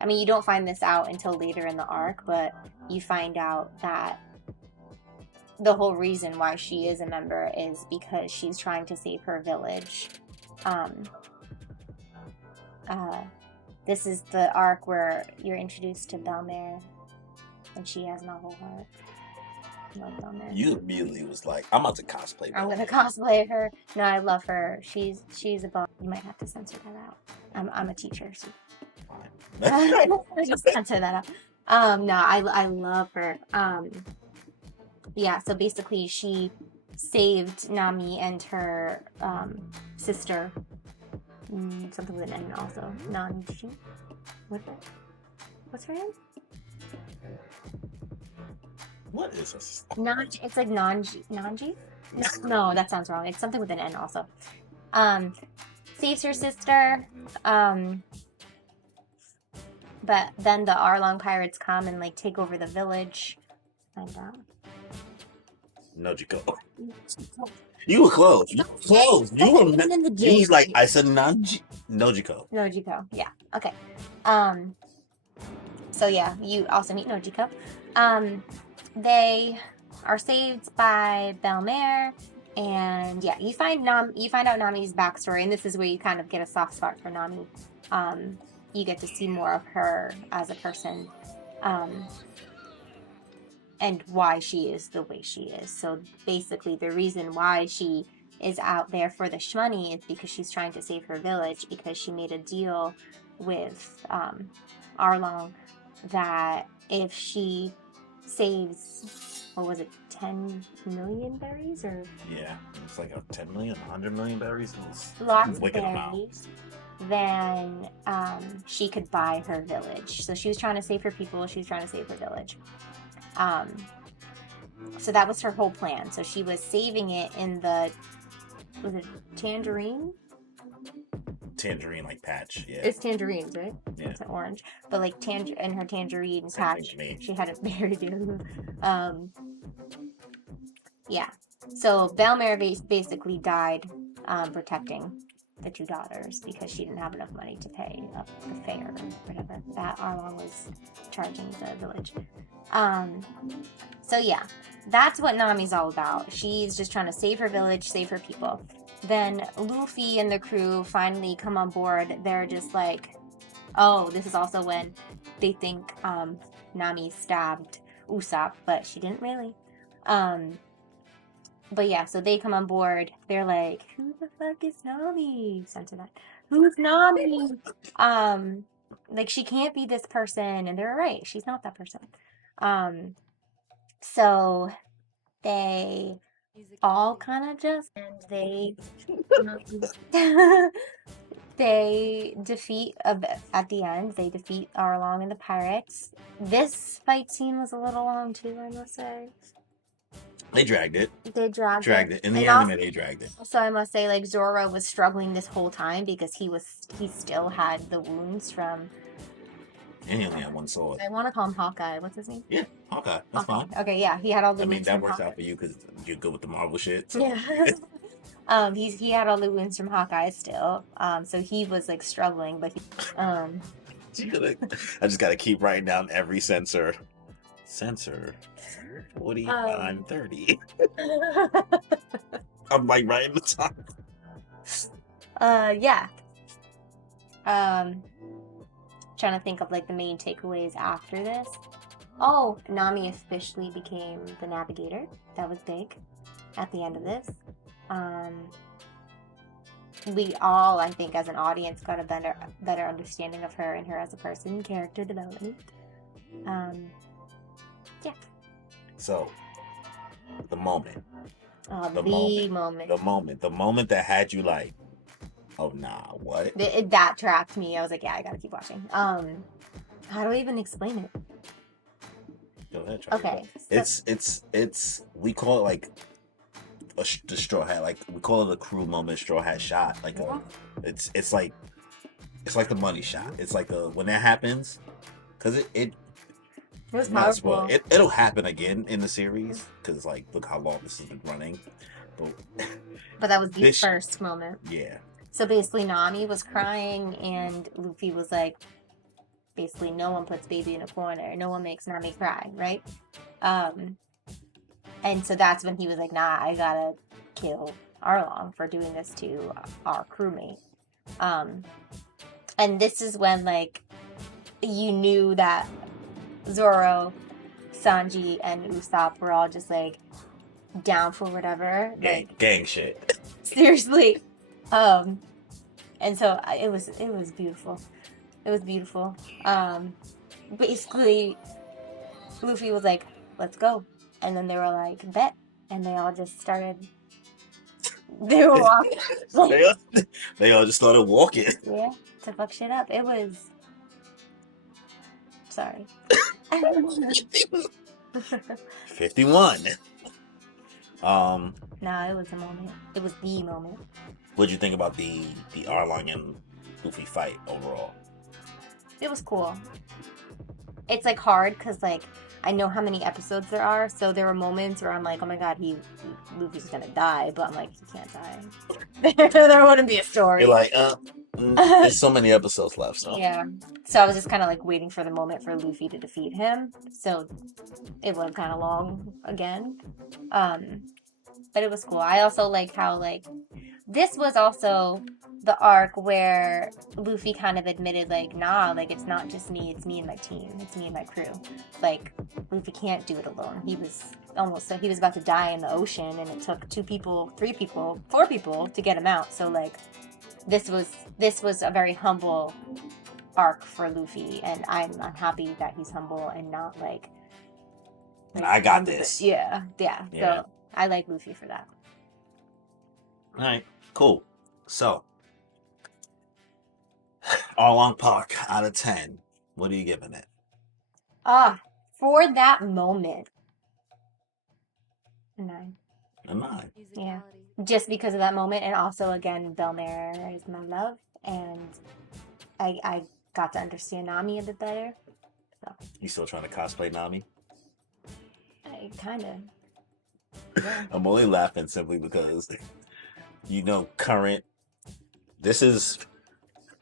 I mean, you don't find this out until later in the arc, but you find out that the whole reason why she is a member is because she's trying to save her village. This is the arc where you're introduced to Belmare, and she has no whole heart. No, Belmare. You immediately was like, I'm about to cosplay. I'm gonna cosplay her. No, I love her. She's a bomb. You might have to censor that out. I'm a teacher, so just censor that out. No, I love her. Yeah. So basically, she saved Nami and her sister. Something with an N also. Nanji. What's her name? What is this? Nanji. It's like Nanji? No, that sounds wrong. It's something with an N also. Saves her sister. But then the Arlong pirates come and like take over the village. And Nojiko. You were close. You were close. You was like, I said Nojiko. Nojiko. Yeah. Okay. So yeah, you also meet Nojiko. They are saved by Belmare, and yeah, you find out Nami's backstory, and this is where you kind of get a soft spot for Nami. You get to see more of her as a person, and why she is the way she is. So basically, the reason why she is out there for the shmoney is because she's trying to save her village, because she made a deal with Arlong that if she saves, what was it, 10 million berries? Or yeah, it's like 10 million, 100 million berries. Lots of berries. Then she could buy her village. So she was trying to save her people. She was trying to save her village. So that was her whole plan. So she was saving it in the, was it tangerine? Tangerine like patch, yeah. It's tangerines, right? Yeah. It's an orange. But like in her tangerine patch, she had a berry deal. Yeah. So Belmare basically died protecting the two daughters because she didn't have enough money to pay up the fare or whatever that Arlong was charging the village. So yeah, that's what Nami's all about. She's just trying to save her village, save her people. Then Luffy and the crew finally come on board. They're just like, oh, this is also when they think Nami stabbed Usopp, but she didn't really. But yeah, so they come on board. They're like, who the fuck is Nami? Censor that. Who's Nami? Like, she can't be this person. And they're right. She's not that person. So they all kind of just, and they They defeat at the end. They defeat Arlong and the pirates. This fight scene was a little long too, I must say. They dragged it. They dragged it. In the And anime. They dragged it. also, I must say, like Zoro was struggling this whole time because he still had the wounds from. And he only had one sword. I want to call him Hawkeye. What's his name? Yeah, Hawkeye. That's fine. Okay, yeah, he had all the. I mean, wounds that from works Hawkeye. out for you because you're good with the Marvel shit. So. Yeah. He had all the wounds from Hawkeye still. So he was like struggling, but I just gotta keep writing down every censor. 45, 30. I'm like right in the top. Yeah. Trying to think of like the main takeaways after this. Oh, Nami officially became the navigator. That was big at the end of this. We all, I think, as an audience, got a better understanding of her and her as a person, character development. Yeah. So, the moment. The moment that had you like, oh nah, what? That trapped me. I was like, yeah, I gotta keep watching. How do I even explain it? Go ahead. Try Okay. It's we call it like the straw hat, like we call it the crew moment, straw hat shot. Like it's like the money shot. It's like when that happens, because it was powerful. It'll happen again in the series because like look how long this has been running. But that was the first moment. Yeah. So basically, Nami was crying, and Luffy was like, basically, no one puts baby in a corner. No one makes Nami cry, right? And so that's when he was like, nah, I gotta kill Arlong for doing this to our crewmate. And this is when, like, you knew that Zoro, Sanji, and Usopp were all just, like, down for whatever. Gang shit. Seriously. And so it was beautiful. It was beautiful. Basically, Luffy was like, let's go. And then they were like, bet. And they all just started. They were walking. They all just started walking. Yeah, to fuck shit up. It was. Sorry. 51. No, it was a moment. It was the moment. What'd you think about the Arlong and Luffy fight overall? It was cool. It's like hard because like I know how many episodes there are, so there were moments where I'm like, oh my god, Luffy's gonna die, but I'm like, he can't die. There wouldn't be a story. You're like, there's so many episodes left, so. Yeah. So I was just kind of like waiting for the moment for Luffy to defeat him, so it went kind of long again. But it was cool. I also like how like this was also the arc where Luffy kind of admitted like, nah, like it's not just me, it's me and my team, it's me and my crew. Like Luffy can't do it alone. He was about to die in the ocean, and it took 2 people, 3 people, 4 people to get him out. So like this was a very humble arc for Luffy, and I'm happy that he's humble and not like I got this. Yeah. So I like Luffy for that. All right, cool. So, Arlong Park out of 10. What are you giving it? For that moment, 9. A 9. Yeah, just because of that moment, and also again, Belmare is my love, and I got to understand Nami a bit better. So. You still trying to cosplay Nami? Kind of. Yeah. I'm only laughing simply because, current. This is,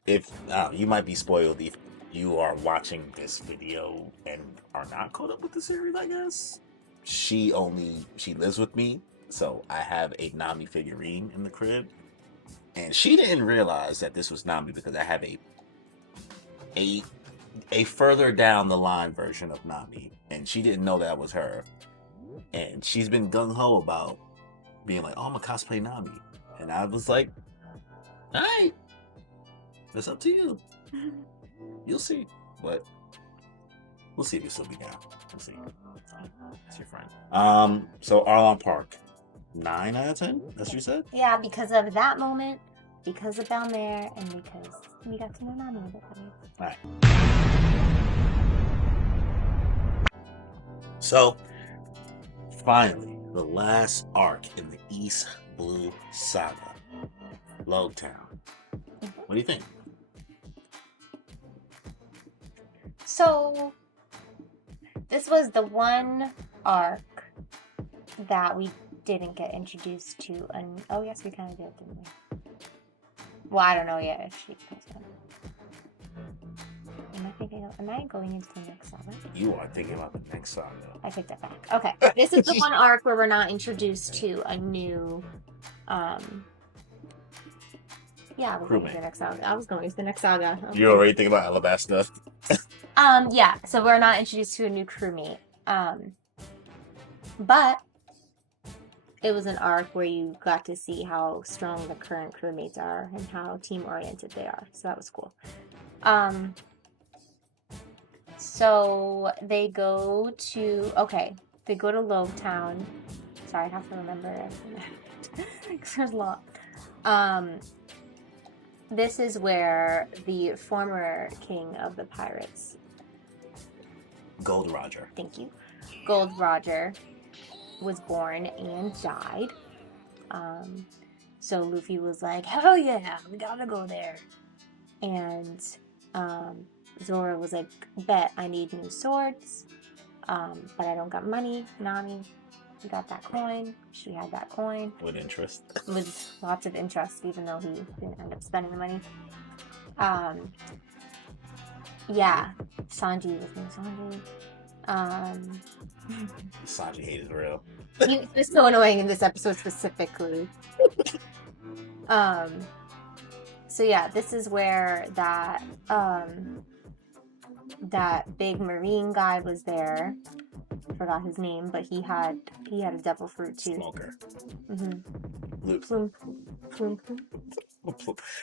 if you might be spoiled if you are watching this video and are not caught up with the series. I guess she lives with me, so I have a Nami figurine in the crib, and she didn't realize that this was Nami because I have a further down the line version of Nami, and she didn't know that was her. And she's been gung-ho about being like, oh, I'm a cosplay Nami. And I was like, all right, it's up to you. You'll see. But we'll see if this will be down. We'll see. That's your friend. So Arlong Park, 9 out of 10? That's what you said? Yeah, because of that moment, because of Belmare and because we got to know Nami a bit better. Alright. So, finally, the last arc in the East Blue Saga. Loguetown. What do you think? So, this was the one arc that we didn't get introduced to. Oh, yes, we kind of did, didn't we? Well, I don't know yet if she comes on. Am I going into the next saga? You are thinking about the next saga. I take that back. Okay. This is the one arc where we're not introduced to a new, yeah, we're going to the next saga. I was going to the next saga. Okay. You already thinking about Alabasta? Yeah, so we're not introduced to a new crewmate. But it was an arc where you got to see how strong the current crewmates are and how team-oriented they are. So that was cool. So they go to Loguetown. Sorry, I have to remember everything because there's a lot. This is where the former king of the pirates, Gold Roger. Thank you. Gold Roger was born and died. So Luffy was like, hell yeah, we gotta go there. And Zoro was like, bet I need new swords, but I don't got money. Nami, you got that coin. She had that coin. With interest. With lots of interest, even though he didn't end up spending the money. Yeah, Sanji was new Sanji. Sanji hate is real. He was so annoying in this episode specifically. So yeah, this is where that big marine guy was there. Forgot his name, but he had a devil fruit too. Smoker. Mm-hmm. Plume. Plume.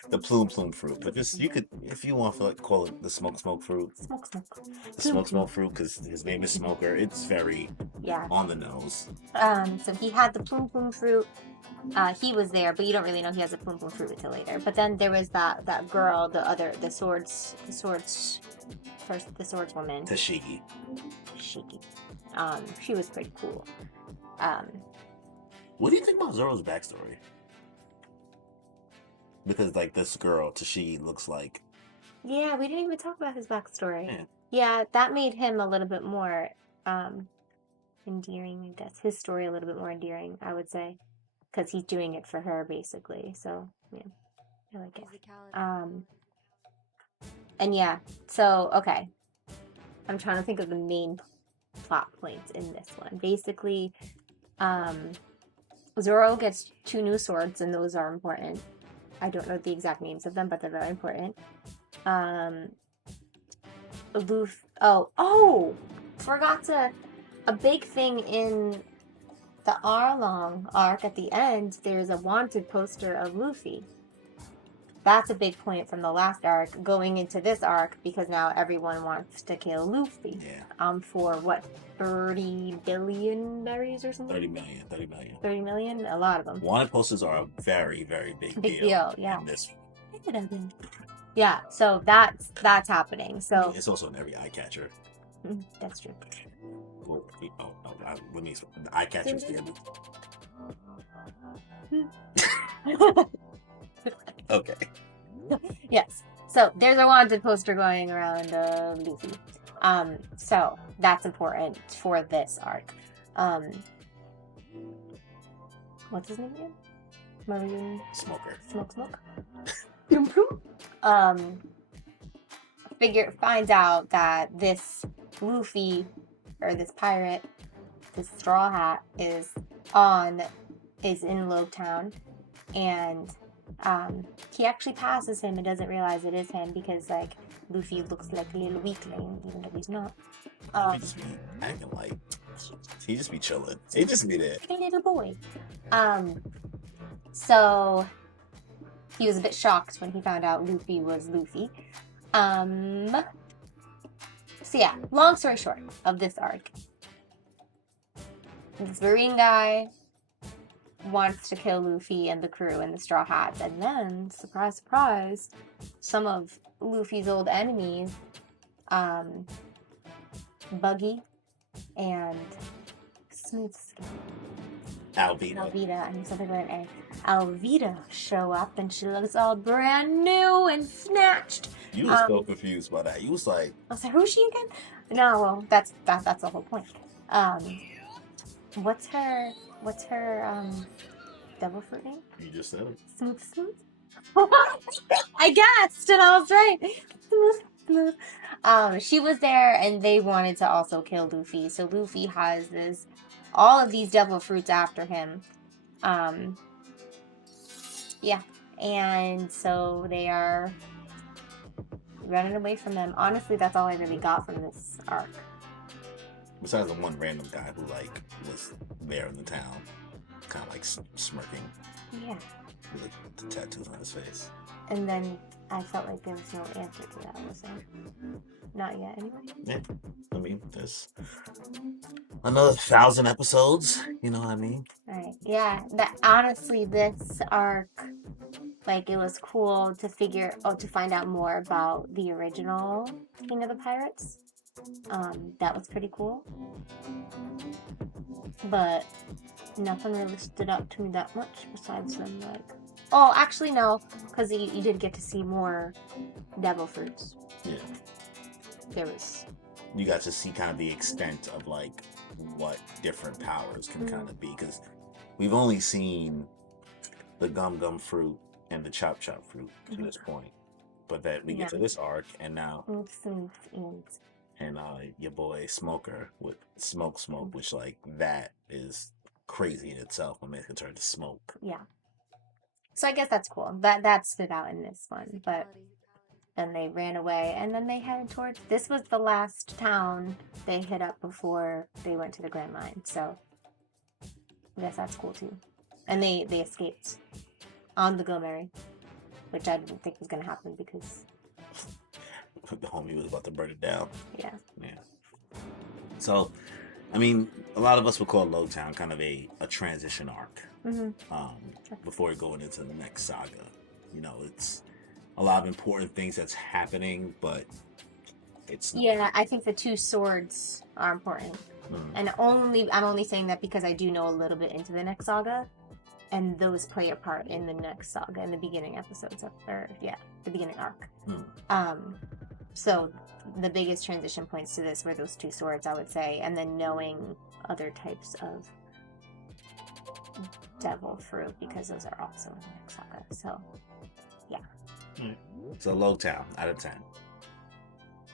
The plume fruit, but this you could, if you want to call it the smoke fruit. Smoke fruit, because his name is Smoker. It's very on the nose. So he had the plume fruit. He was there, but you don't really know he has a plume fruit until later. But then there was that girl, the swordswoman. Tashigi. She was pretty cool. What do you think about Zoro's backstory? Because like this girl, Tashigi, looks like. Yeah, we didn't even talk about his backstory. Yeah, yeah, that made him a little bit more endearing, I guess. His story a little bit more endearing, I would say. Because he's doing it for her, basically. So, yeah. I like it. And yeah, so, okay. I'm trying to think of the main plot points in this one. Basically, Zoro gets 2 new swords, and those are important. I don't know the exact names of them, but they're very important. A big thing in the Arlong arc at the end, there's a wanted poster of Luffy. That's a big point from the last arc going into this arc because now everyone wants to kill Luffy. Yeah. For what, 30 billion berries or something? 30 million. 30 million? A lot of them. Wanted posters are a very, very big deal. Yeah. In this. Yeah, so that's happening. So it's also in every eye catcher. That's true. Well, let me explain. The eye catcher is the Okay. Yes. So there's a wanted poster going around Luffy. So that's important for this arc. What's his name again? Marine Smoker. Smoke. Finds out that this Luffy or this pirate, this Straw Hat is in Loguetown, and he actually passes him and doesn't realize it is him because like Luffy looks like a little weakling even though he's not. He just be acting like he just be chilling. He just be there. A little boy. So he was a bit shocked when he found out Luffy was Luffy. So yeah, long story short of this arc. This marine guy wants to kill Luffy and the crew and the Straw Hats, and then, surprise, surprise, some of Luffy's old enemies, Buggy and Smooth Skin. Alvida, I need something with an A. Alvida show up and she looks all brand new and snatched. You was so confused by that. You was like, I was like, who's she again? No, well, that's the whole point. What's her devil fruit name? you just said it. Smooth. I guessed, and I was right. Smooth. She was there, and they wanted to also kill Luffy. So Luffy has all of these devil fruits after him. Yeah, and so they are running away from them. Honestly, that's all I really got from this arc. Besides the one random guy who like was there in the town, kind of like smirking. Yeah. With the tattoos on his face. And then I felt like there was no answer to that, was there? Not yet, anyway. Yeah. I mean, there's another 1,000 episodes. You know what I mean? Right. Yeah. Honestly, this arc, like, it was cool to find out more about the original King of the Pirates. That was pretty cool. But nothing really stood out to me that much besides them, like... Oh, actually, no, because you did get to see more devil fruits. Yeah. There was... You got to see kind of the extent of, like, what different powers can kind of be, because we've only seen the gum fruit and the chop fruit to this point. But that we get to this arc, and now... And your boy Smoker with Smoke, which, like, that is crazy in itself when man can turn to smoke. Yeah. So I guess that's cool. That stood out in this one. But then they ran away, and then they headed towards... This was the last town they hit up before they went to the Grand Line. So I guess that's cool, too. And they escaped on the Gomeri, which I didn't think was going to happen because... The homie was about to burn it down. Yeah. So, I mean, a lot of us would call Loguetown kind of a transition arc. Before going into the next saga. You know, it's a lot of important things that's happening, but it's not. Yeah, I think the two swords are important. And I'm only saying that because I do know a little bit into the next saga, and those play a part in the next saga, in the beginning episodes the beginning arc. So the biggest transition points to this were those two swords, I would say, and then knowing other types of devil fruit, because those are also in the next saga. So, yeah. So Loguetown, out of 10.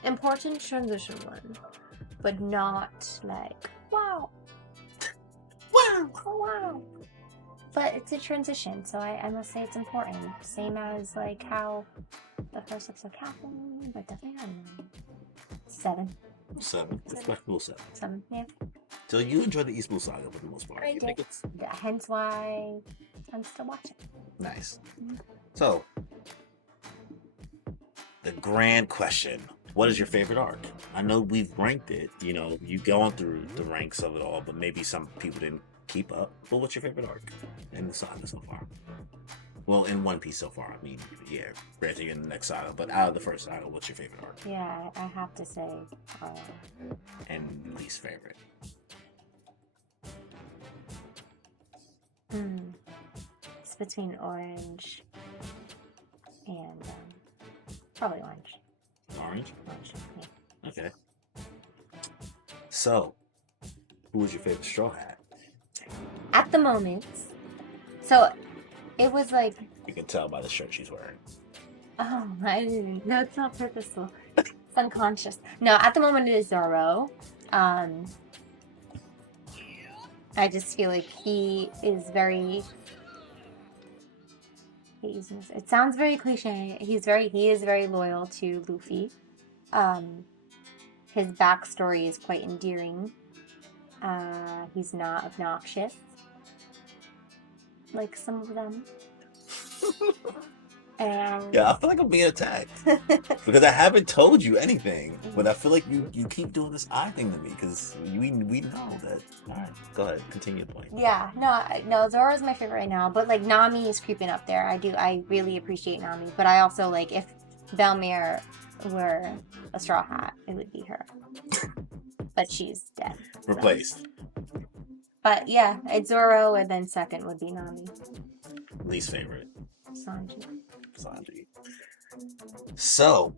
Important transition one, but not like, wow. Wow. But it's a transition, so I must say it's important. Same as like how the first episode happened, but definitely not 7. 7. Respectable 7. 7, yeah. So you enjoyed the East Blue Saga for the most part. I did. Think it's... Hence why I'm still watching. Nice. So, the grand question. What is your favorite arc? I know we've ranked it. You know, you've gone through the ranks of it all, but maybe some people didn't keep up. But what's your favorite arc in the saga so far? Well, in One Piece so far. I mean, yeah, granted in the next saga, but out of the first saga, what's your favorite arc? Yeah, I have to say. And least favorite? It's between Orange and probably Orange. Orange? Orange, yeah. Okay. So, who was your favorite Straw Hat? At the moment, so it was like... You can tell by the shirt she's wearing. Oh, I didn't. No, it's not purposeful. It's unconscious. No, at the moment it is Zoro. I just feel like he is very... It sounds very cliche. He is very loyal to Luffy. His backstory is quite endearing. He's not obnoxious, like some of them. And Yeah, I feel like I'm being attacked because I haven't told you anything, but I feel like you keep doing this eye thing to me because we know that. All right, go ahead, continue your point. yeah, no, Zoro's my favorite right now, but like Nami is creeping up there. I really appreciate Nami, but I also like if Belmere were a Straw Hat, it would be her. But she's dead. So. Replaced. But yeah, it's Zoro, and then second would be Nami. Least favorite. Sanji. So,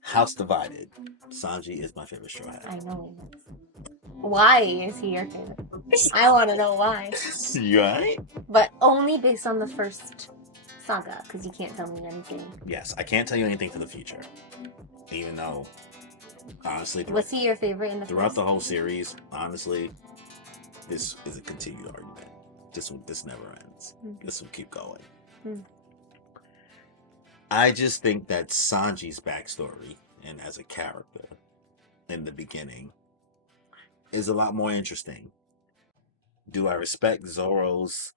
house divided. Sanji is my favorite Straw Hat. I know. Why is he your favorite? I want to know why. You alright? But only based on the first saga, because you can't tell me anything. Yes, I can't tell you anything for the future. Even though, honestly, Was he your favorite in the throughout first? the whole series, honestly, this is a continued argument. This never ends. This will keep going. I just think that Sanji's backstory and as a character in the beginning is a lot more interesting. Do I respect Zoro's,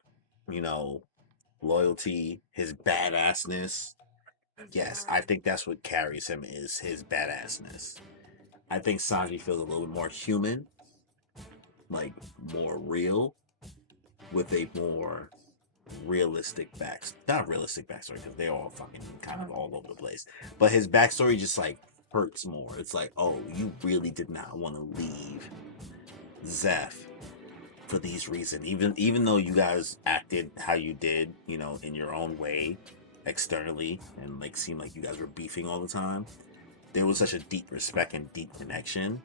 loyalty, his badassness? Yes, I think that's what carries him is his badassness. I think Sanji feels a little bit more human, like more real, with a more realistic not realistic backstory because they're all fucking kind of all over the place. But his backstory just like hurts more. It's like, oh, you really did not want to leave Zeph for these reasons. Even though you guys acted how you did, in your own way externally and like seemed like you guys were beefing all the time, there was such a deep respect and deep connection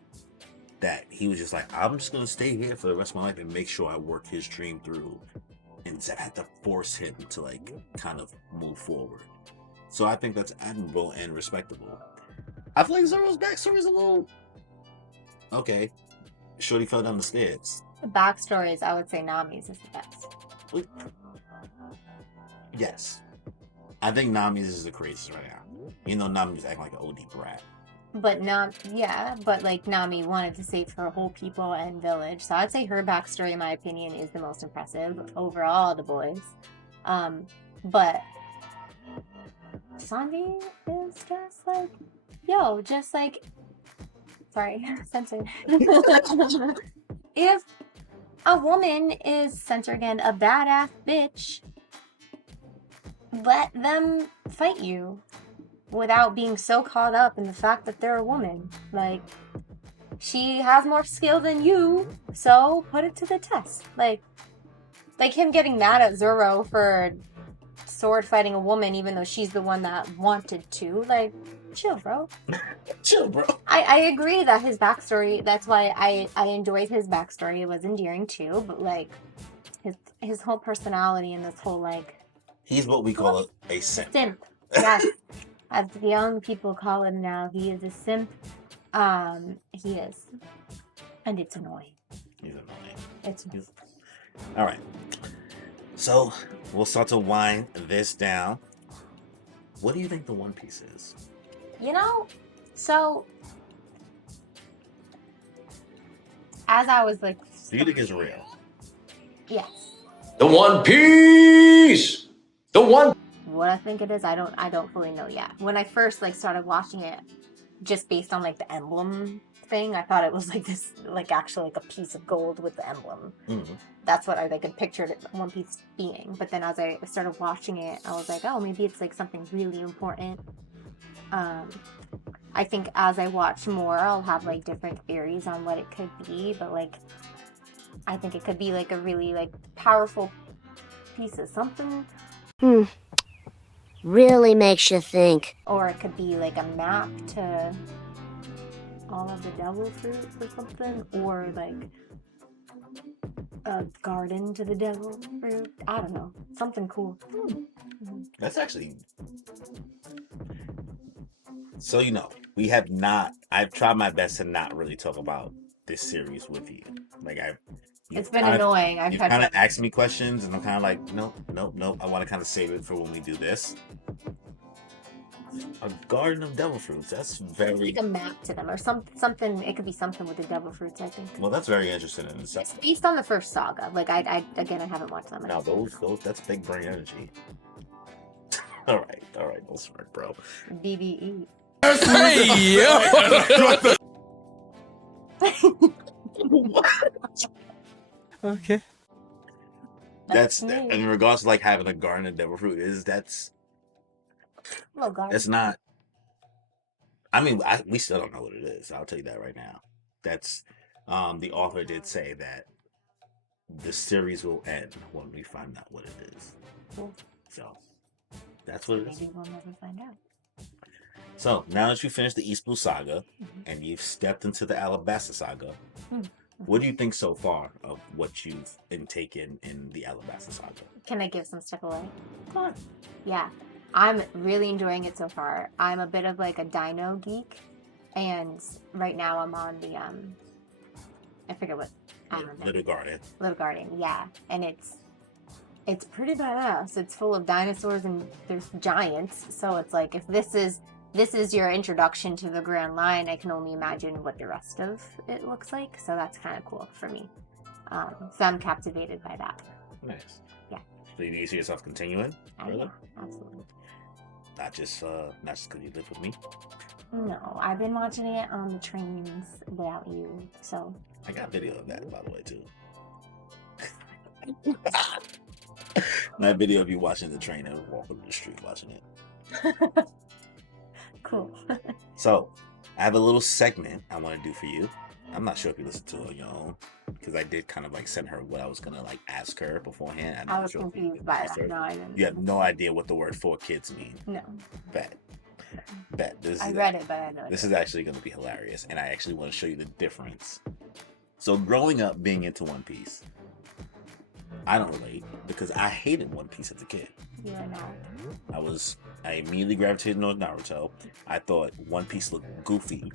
that he was just like, I'm just gonna stay here for the rest of my life and make sure I work his dream through. And Zeph had to force him to like kind of move forward. So I think that's admirable and respectable. I feel like Zoro's backstory is a little okay. Shorty fell down the stairs. The backstories, I would say Nami's is the best. Yes. I think Nami's is the craziest right now. Nami's acting like an OD brat. But like Nami wanted to save her whole people and village. So I'd say her backstory, in my opinion, is the most impressive overall, the boys. But Sanji is just like, sorry, censored. If a woman is, censor again, a badass bitch, let them fight you. Without being so caught up in the fact that they're a woman. Like, she has more skill than you, so put it to the test. Like him getting mad at Zoro for sword fighting a woman even though she's the one that wanted to. Like, chill, bro. Chill, bro. I agree that his backstory, that's why I enjoyed his backstory. It was endearing too, but like, his whole personality and this whole like... He's what we call a simp. Simp, yes. As the young people call him now, he is a simp. He is. And it's annoying. He's annoying. It's annoying. All right. So, we'll start to wind this down. What do you think the One Piece is? So... As I was like... Do you think it's real? Yes. The One Piece! The One... What I think it is, I don't fully know yet. When I first started watching it, just based on the emblem thing, I thought it was this actually a piece of gold with the emblem. Mm-hmm. That's what I had pictured it, One Piece being. But then as I started watching it, I was like, oh, maybe it's something really important. I think as I watch more, I'll have different theories on what it could be. But I think it could be a really powerful piece of something. Really makes you think. Or it could be a map to all of the devil fruit or something. Or a garden to the devil fruit. I don't know. Something cool. That's actually... So, we have not... I've tried my best to not really talk about this series with you. It's been annoying. You've kind of asked me questions, and I'm kind of nope. I want to kind of save it for when we do this. A garden of devil fruits. That's very... a map to them, or something. It could be something with the devil fruits, I think. Well, that's very interesting in itself. It's based on the first saga. I haven't watched them. Now, that's big brain energy. All right, don't smirk, bro. BBE. Hey, yo! Okay. That's me. in regards to like having a garden of devil fruit that's Well, God. that's not. I mean, we still don't know what it is. I'll tell you that right now. That's the author did say that the series will end when we find out what it is. Cool. So that's what it is. Maybe we'll never find out. So now that you finished the East Blue Saga and you've stepped into the Alabasta Saga, what do you think so far of what you've intaken in the Alabasta Saga? Can I give some stuff away? Come on. Yeah. I'm really enjoying it so far. I'm a bit of like a dino geek, and right now I'm on the I forget what Little Garden. Little Garden, yeah. And it's pretty badass. It's full of dinosaurs and there's giants. So it's like if this is your introduction to the Grand Line, I can only imagine what the rest of it looks like. So that's kind of cool for me. So I'm captivated by that. Nice. Yeah. So you see yourself continuing? Really? Yeah, absolutely. Not just because you live with me. No, I've been watching it on the trains without you, so. I got video of that, by the way, too. That video of you watching the train and walking the street watching it. Cool. So, I have a little segment I want to do for you. I'm not sure if you listen to it on your own, because I did kind of like send her what I was gonna like ask her beforehand. I was confused by that. No, I didn't. You have no idea what the word "for kids" mean. No. Bet. I read it, but I know. This is actually going to be hilarious, and I actually want to show you the difference. So, growing up being into One Piece, I don't relate because I hated One Piece as a kid. Yeah, no. I immediately gravitated toward Naruto. I thought One Piece looked goofy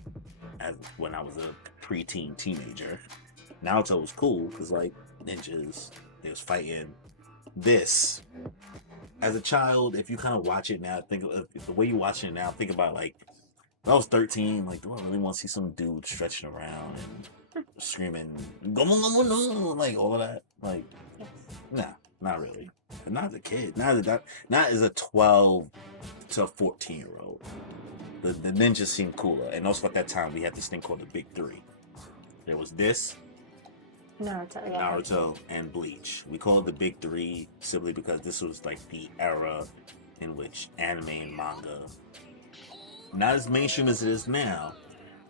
when I was a preteen teenager. Naruto was cool because like ninjas, they was fighting. This, as a child, if you kind of watch it now, think of the way you watch it now. Think about like, when I was 13, like, do I really want to see some dude stretching around and screaming, "Go, like all of that? Like, nah, not really. But not as a kid. Not as a 12 to 14-year-old. The ninjas seemed cooler, and also at that time we had this thing called the Big Three. There was this. Naruto and Bleach. We call it the Big Three simply because this was like the era in which anime and manga, not as mainstream as it is now,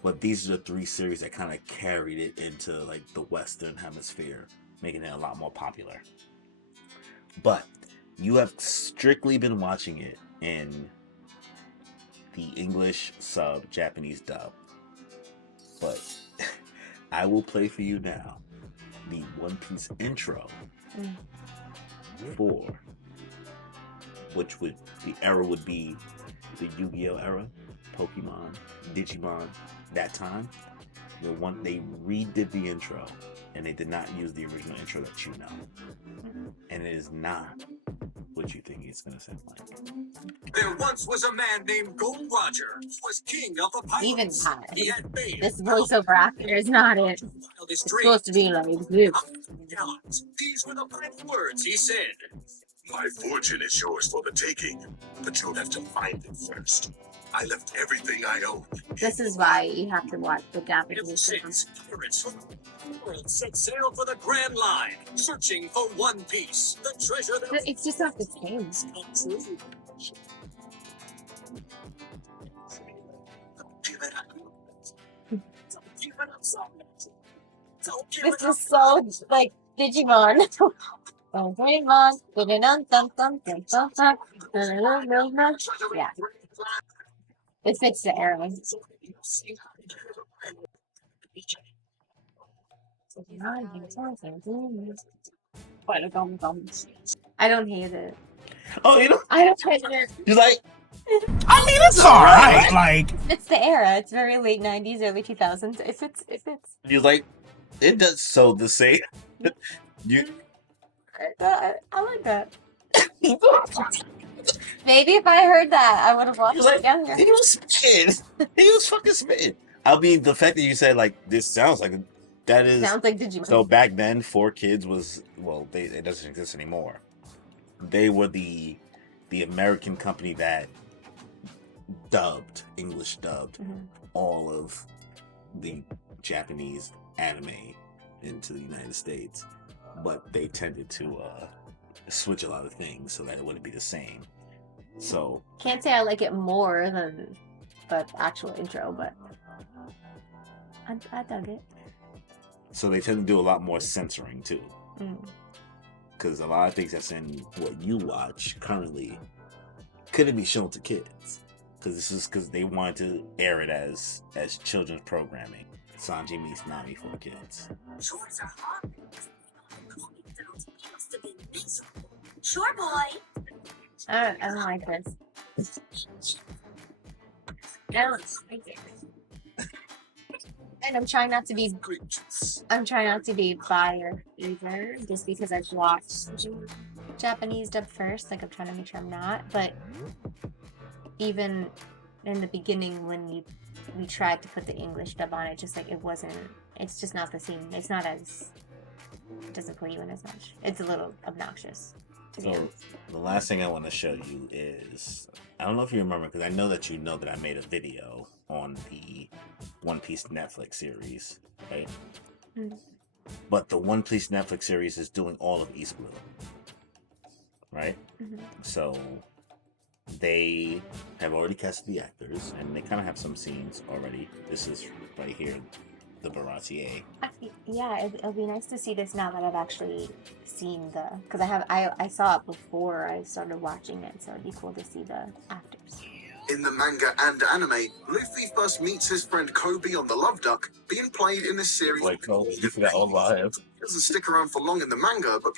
but these are the three series that kind of carried it into like the Western hemisphere, making it a lot more popular. But you have strictly been watching it in the English sub, Japanese dub. But I will play for you now the One Piece intro for the era would be the Yu-Gi-Oh era, Pokemon, Digimon, that time. They redid the intro and they did not use the original intro that you know. And it is not what you think it's gonna sound like. There once was a man named Gold Roger, who was king of the pirates. Even higher. He had made This voiceover actor is not it. It's supposed to be like this. These were the final words he said. My fortune is yours for the taking, but you'll have to find it first. I left everything I owned. This is why you have to watch the Japanese Ever film. since, pirates from the world set sail for the Grand Line, searching for One Piece, the treasure that It's just not the same. come true. Don't give it up. Don't give it up, son. Don't give This it up. is so like Digimon. Digimon. Yeah. It fits the era. I don't hate it. Oh, you know, I don't hate it. you're like, I mean, it's alright. Like, It's the era. It's very late 90s, early 2000s. If it's you're like, it does so the same. You. I like that. Maybe if I heard that, I would have watched Like, it younger. he was spitting. He was fucking spitting. I mean, the fact that you said like this sounds like that is Sounds like Digimon. so. Back then, 4 Kids was it doesn't exist anymore. They were the the American company that English dubbed all of the Japanese anime into the United States, but they tended to switch a lot of things so that it wouldn't be the same. So can't say I like it more than the actual intro, but I dug it. So they tend to do a lot more censoring too, because a lot of things that's in what you watch currently couldn't be shown to kids, because this is because they wanted to air it as children's programming. Sanji meets Nami for the kids. Chores are hard. Must have been miserable. Sure, boy. I don't like this. I don't like it. And I'm trying not to be biased either, just because I've watched Japanese dub first. Like, I'm trying to make sure I'm not. But even in the beginning, when we tried to put the English dub on it, just like it wasn't. It's just not the same. It's not as. It doesn't pull you in as much. It's a little obnoxious. So the last thing I want to show you is, I don't know if you remember, because I know that I made a video on the One Piece Netflix series, right? But the One Piece Netflix series is doing all of East Blue, right? So they have already casted the actors, and they kind of have some scenes already. This is right here, the Baratie. Yeah, it'll be nice to see this now that I've actually seen because I saw it before I started watching it, so it'd be cool to see the actors. In the manga and anime, Luffy first meets his friend Kobe on the Love Duck, being played in this series. Like Kobe, you forgot all about him. Doesn't stick around for long in the manga, but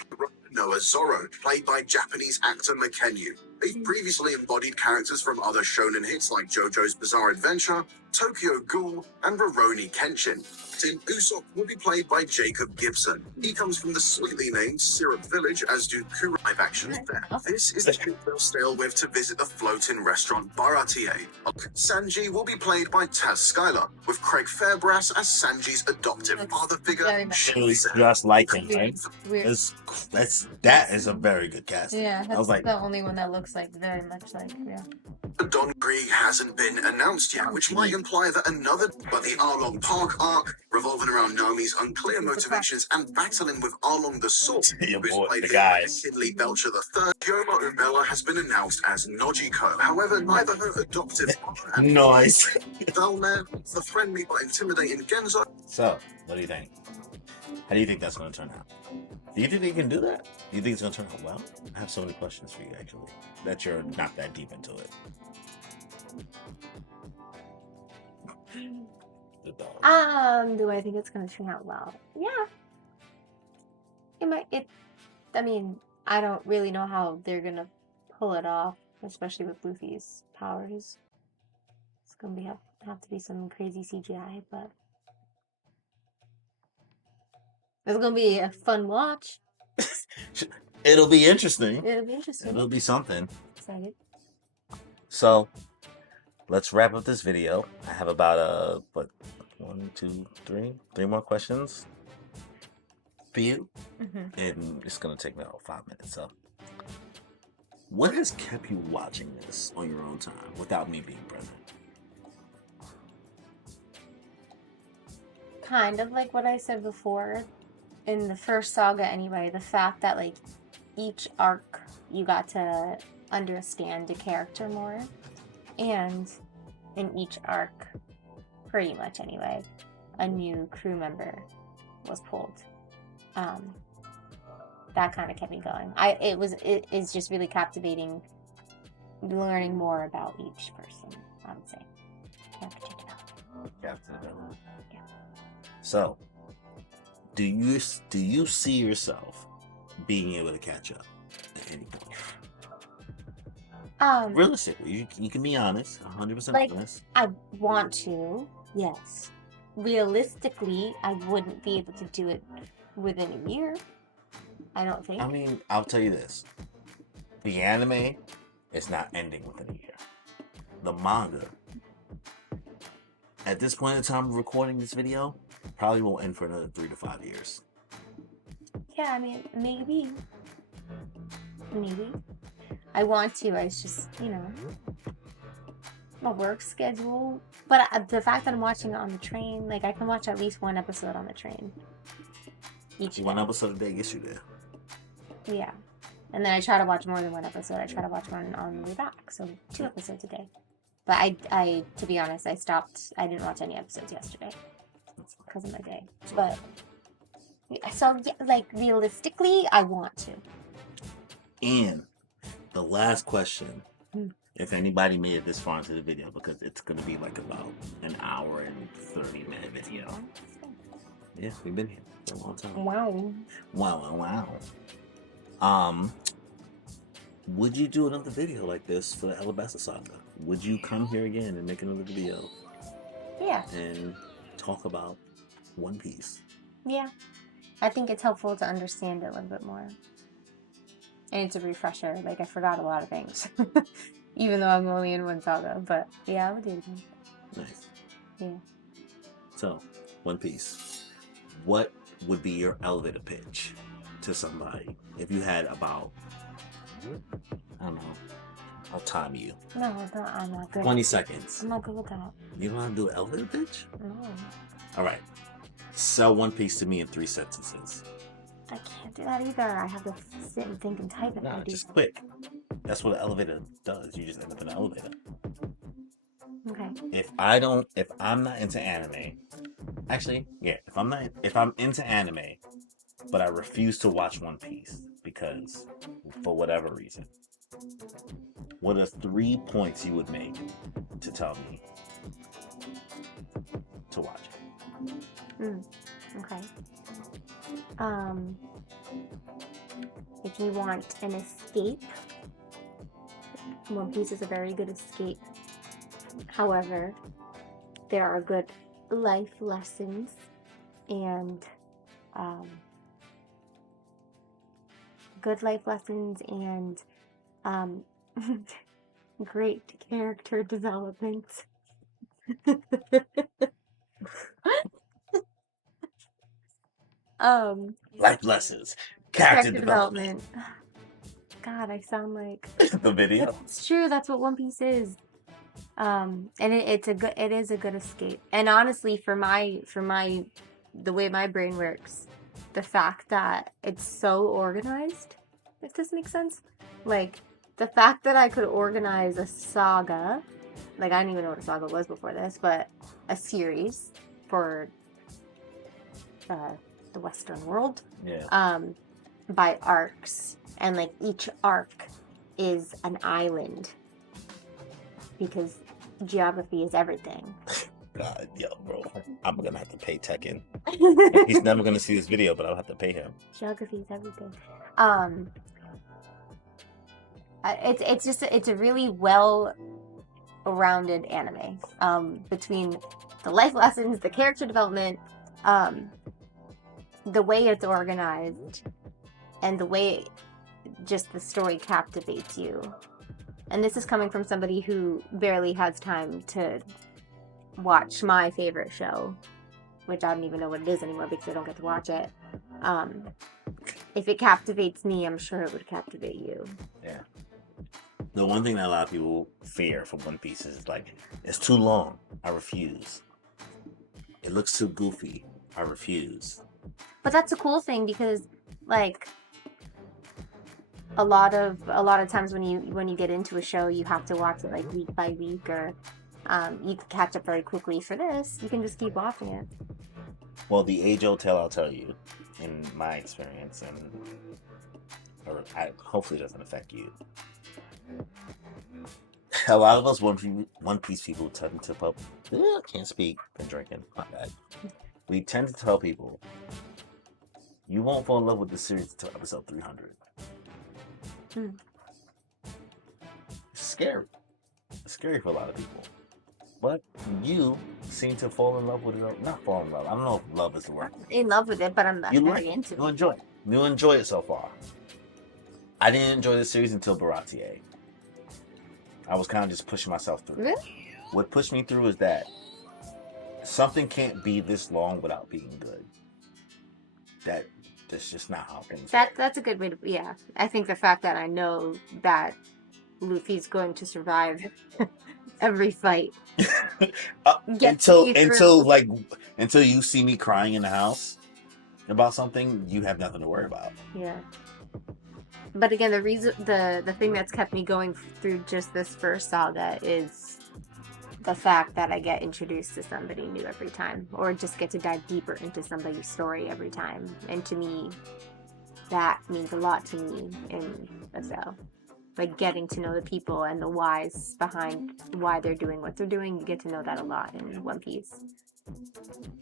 Noah Zoro, played by Japanese actor Makenyu. They've previously embodied characters from other shonen hits like JoJo's Bizarre Adventure, Tokyo Ghoul, and Rurouni Kenshin. Tim Usopp will be played by Jacob Gibson. He comes from the sweetly named Syrup Village, as do Kuro live action there. This is the trip they'll sail with to visit the floating restaurant Baratie. Sanji will be played by Taz Skylar, with Craig Fairbrass as Sanji's adoptive father figure. She's just like him, right? Weird. That is a very good cast. Yeah, I that's was like, the only one that looks like very much like, yeah. The Don Krieg hasn't been announced yet, which might imply that but the Arlong Park arc, revolving around Nami's unclear motivations and battling with Arlong the Sword, Your who's boy, played the by guys. Kinley Belcher III. Yoma Umela has been announced as Nojiko. However, neither her adoptive father and nice. Velmer, the friendly but intimidating Genzo. So, what do you think? How do you think that's going to turn out? Do you think they can do that? Do you think it's going to turn out well? I have so many questions for you, actually, that you're not that deep into it. The dog. Do I think it's gonna turn out well? Yeah. I mean, I don't really know how they're gonna pull it off, especially with Luffy's powers. It's gonna have to be some crazy CGI, but it's gonna be a fun watch. It'll be interesting. It'll be interesting. It'll be something. Excited. So, let's wrap up this video. I have about three more questions for you, and it's gonna take me about 5 minutes. So, what has kept you watching this on your own time without me being present? Kind of like what I said before in the first saga anyway, the fact that like each arc you got to understand the character more, and in each arc, pretty much anyway, a new crew member was pulled. That kind of kept me going. It is just really captivating learning more about each person, I would say. Character development. Yeah. So, do you see yourself being able to catch up at any point? Realistically, you can be honest, 100% honest. I want to, yes. Realistically, I wouldn't be able to do it within a year. I don't think. I mean, I'll tell you this. The anime is not ending within a year. The manga, at this point in time of recording this video, probably won't end for another 3 to 5 years. Yeah, I mean, maybe. I want to. It's just, my work schedule. But the fact that I'm watching it on the train, like I can watch at least one episode on the train. Each One day. episode a day gets you there. Yeah. And then I try to watch more than one episode. I try to watch one on the way back. So 2 episodes a day. But I to be honest, I didn't watch any episodes yesterday. Because of my day. But, so, yeah, like, realistically, I want to. And the last question, Hmm. if anybody made it this far into the video, because it's going to be like about an hour and 30-minute video. Yeah, we've been here for a long time. Wow. Wow. Would you do another video like this for the Alabasta Saga? Would you come here again and make another video Yeah. and talk about One Piece? Yeah. I think it's helpful to understand it a little bit more. And it's a refresher. Like, I forgot a lot of things. Even though I'm only in one saga. But, yeah, I would do it again. Nice. Yeah. So, One Piece. What would be your elevator pitch to somebody if you had about, I don't know, I'll time you. No, I'm not good. 20 seconds. I'm not good with that. You don't want to do an elevator pitch? No. All right. Sell One Piece to me in 3 sentences. I can't do that either. I have to sit and think and type it. No, just quick. That's what an elevator does. You just end up in an elevator. Okay. If I'm not into anime, actually, yeah, if I'm into anime, but I refuse to watch One Piece because, for whatever reason, what are 3 points you would make to tell me to watch it? Okay. If you want an escape, One Piece is a very good escape. However, there are good life lessons and great character development. Life lessons, character development. God, I sound like The video. it's true. That's what One Piece is. And it is a good escape. And honestly, for the way my brain works, the fact that it's so organized, if this makes sense, like the fact that I could organize a saga, like I didn't even know what a saga was before this, but a series for the Western world, Yeah. by arcs, and like each arc is an island because geography is everything. God, yo, bro, I'm gonna have to pay Tekken. He's never gonna see this video, but I'll have to pay him. Geography is everything. It's a really well-rounded anime. Between the life lessons, the character development, the way it's organized, and the way just the story captivates you. And this is coming from somebody who barely has time to watch my favorite show, which I don't even know what it is anymore because I don't get to watch it. If it captivates me, I'm sure it would captivate you. Yeah. The one thing that a lot of people fear from One Piece is like, it's too long. I refuse. It looks too goofy. I refuse. But that's a cool thing because, like, a lot of times when you get into a show, you have to watch it like week by week, or you can catch up very quickly. For this, you can just keep watching it. Well, the age-old tale I'll tell you, in my experience, hopefully it doesn't affect you. A lot of us One Piece people tend to can't speak. Been drinking. My bad. We tend to tell people, you won't fall in love with the series until episode 300. It's scary. It's scary for a lot of people. But you seem to fall in love with it. Not fall in love. I don't know if love is the word. I'm in love with it, but I'm not very into You it. enjoy it. You enjoy it so far. I didn't enjoy the series until Baratie. I was kind of just pushing myself through. Really? What pushed me through is that something can't be this long without being good. That's just not how things work. That's a good way to. Yeah, I think the fact that I know that Luffy's going to survive every fight. Until you see me crying in the house about something, you have nothing to worry about. Yeah. But again, the thing that's kept me going through just this first saga is the fact that I get introduced to somebody new every time, or just get to dive deeper into somebody's story every time. And to me, that means a lot to me in a show. Like getting to know the people and the whys behind why they're doing what they're doing. You get to know that a lot in One Piece.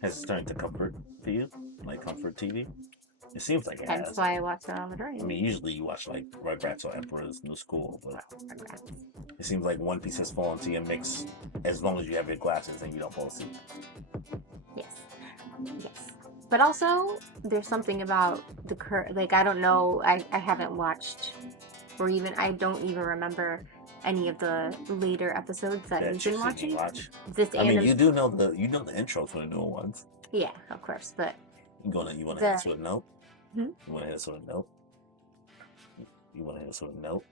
Has it turned to comfort for you? Like comfort TV? It seems like it has. That's why I watch it all the time. I mean, usually you watch like Rugrats or Emperor's New School, but Rugrats. it seems like One Piece has fallen into your mix as long as you have your glasses and you don't fall asleep. Yes. Yes. But also, there's something about the like, I don't know, I haven't watched, or even, I don't even remember any of the later episodes that you've been watching. I mean, you do know the intros for the newer ones. Yeah, of course, but You want to hit us with a note? Hmm? You want to hit us with a note? You want to hit us with a note?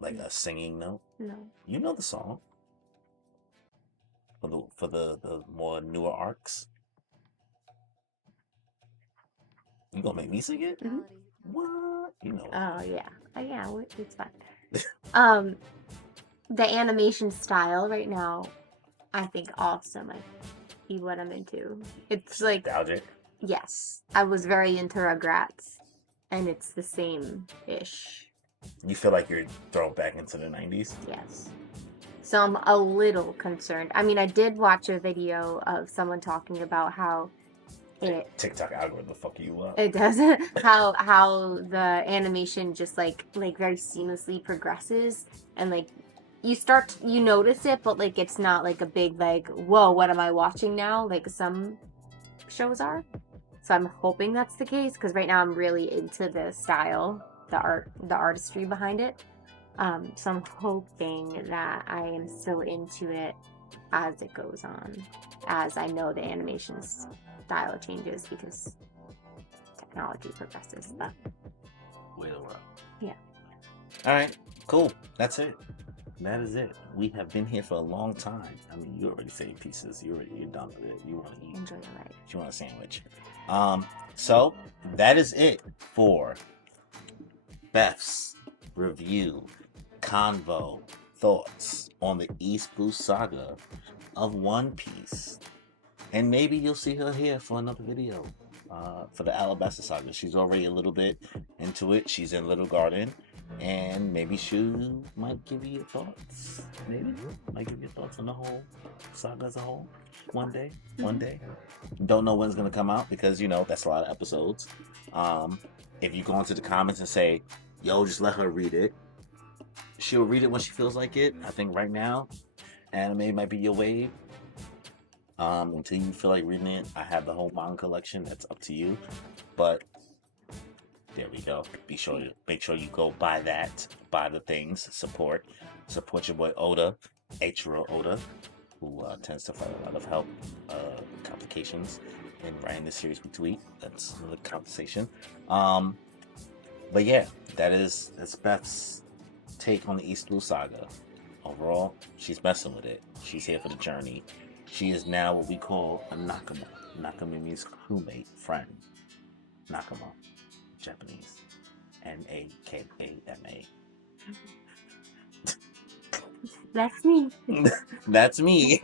Like a singing note? no. You know the song. For the more newer arcs. You gonna make me sing it? Mhm. What? You know. Oh yeah, yeah, it's fine. The animation style right now, I think also might be what I'm into. It's like, Nostalgic. yes, I was very into Rugrats, and it's the same-ish. You feel like you're thrown back into the 90s? Yes. So I'm a little concerned. I mean, I did watch a video of someone talking about how TikTok algorithm fuck you up. it does how the animation just like very seamlessly progresses, and like you notice it, but like it's not like a big like, whoa, what am I watching now? Like some shows are. So I'm hoping that's the case, because right now I'm really into the style, the artistry behind it. So I'm hoping that I am still into it as it goes on, as I know the animation style changes because technology progresses. But Way to rock. yeah. All right, cool. That's it. That is it. We have been here for a long time. I mean, you already saved pieces. You're done with it. You want to eat. Enjoy your life. You want a sandwich. So that is it for Beth's review, convo, thoughts on the East Blue Saga of One Piece. And maybe you'll see her here for another video for the Alabasta Saga. She's already a little bit into it. She's in Little Garden. And maybe she might give you your thoughts. Maybe might give you your thoughts on the whole saga as a whole. One day. Don't know when it's gonna come out because that's a lot of episodes. If you go into the comments and say, "Yo, just let her read it," she'll read it when she feels like it. I think right now, anime might be your wave. Until you feel like reading it, I have the whole manga collection. That's up to you. But there we go. Make sure you go buy that. Buy the things. Support your boy Oda, Eiichiro Oda, who tends to find a lot of help complications in writing the series we tweet. That's another conversation. But yeah, that's Beth's take on the East Blue Saga. Overall, she's messing with it. She's here for the journey. She is now what we call a nakama. Nakama means crewmate, friend. Nakama. Japanese. Nakama. That's me. That's me.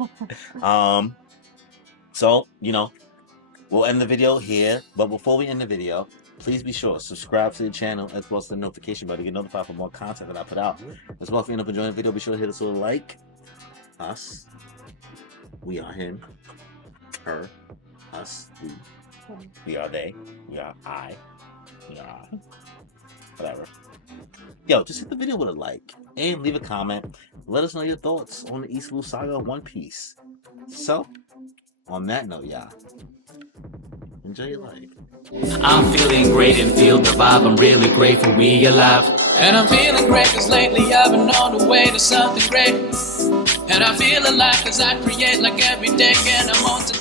So, we'll end the video here. But before we end the video, please be sure to subscribe to the channel as well as the notification bell to get notified for more content that I put out. As well, if you end up enjoying the video, be sure to hit us with a like. Us. We are him. Her. Us. We. We are they. We are I. We are I. Whatever. Yo, just hit the video with a like and leave a comment. Let us know your thoughts on the East Blue Saga of One Piece. So, on that note, y'all, enjoy your life. I'm feeling great and feel the vibe. I'm really grateful we alive. And I'm feeling great cause lately I've been on the way to something great. And I feel alive cause I create like every day and I'm on today.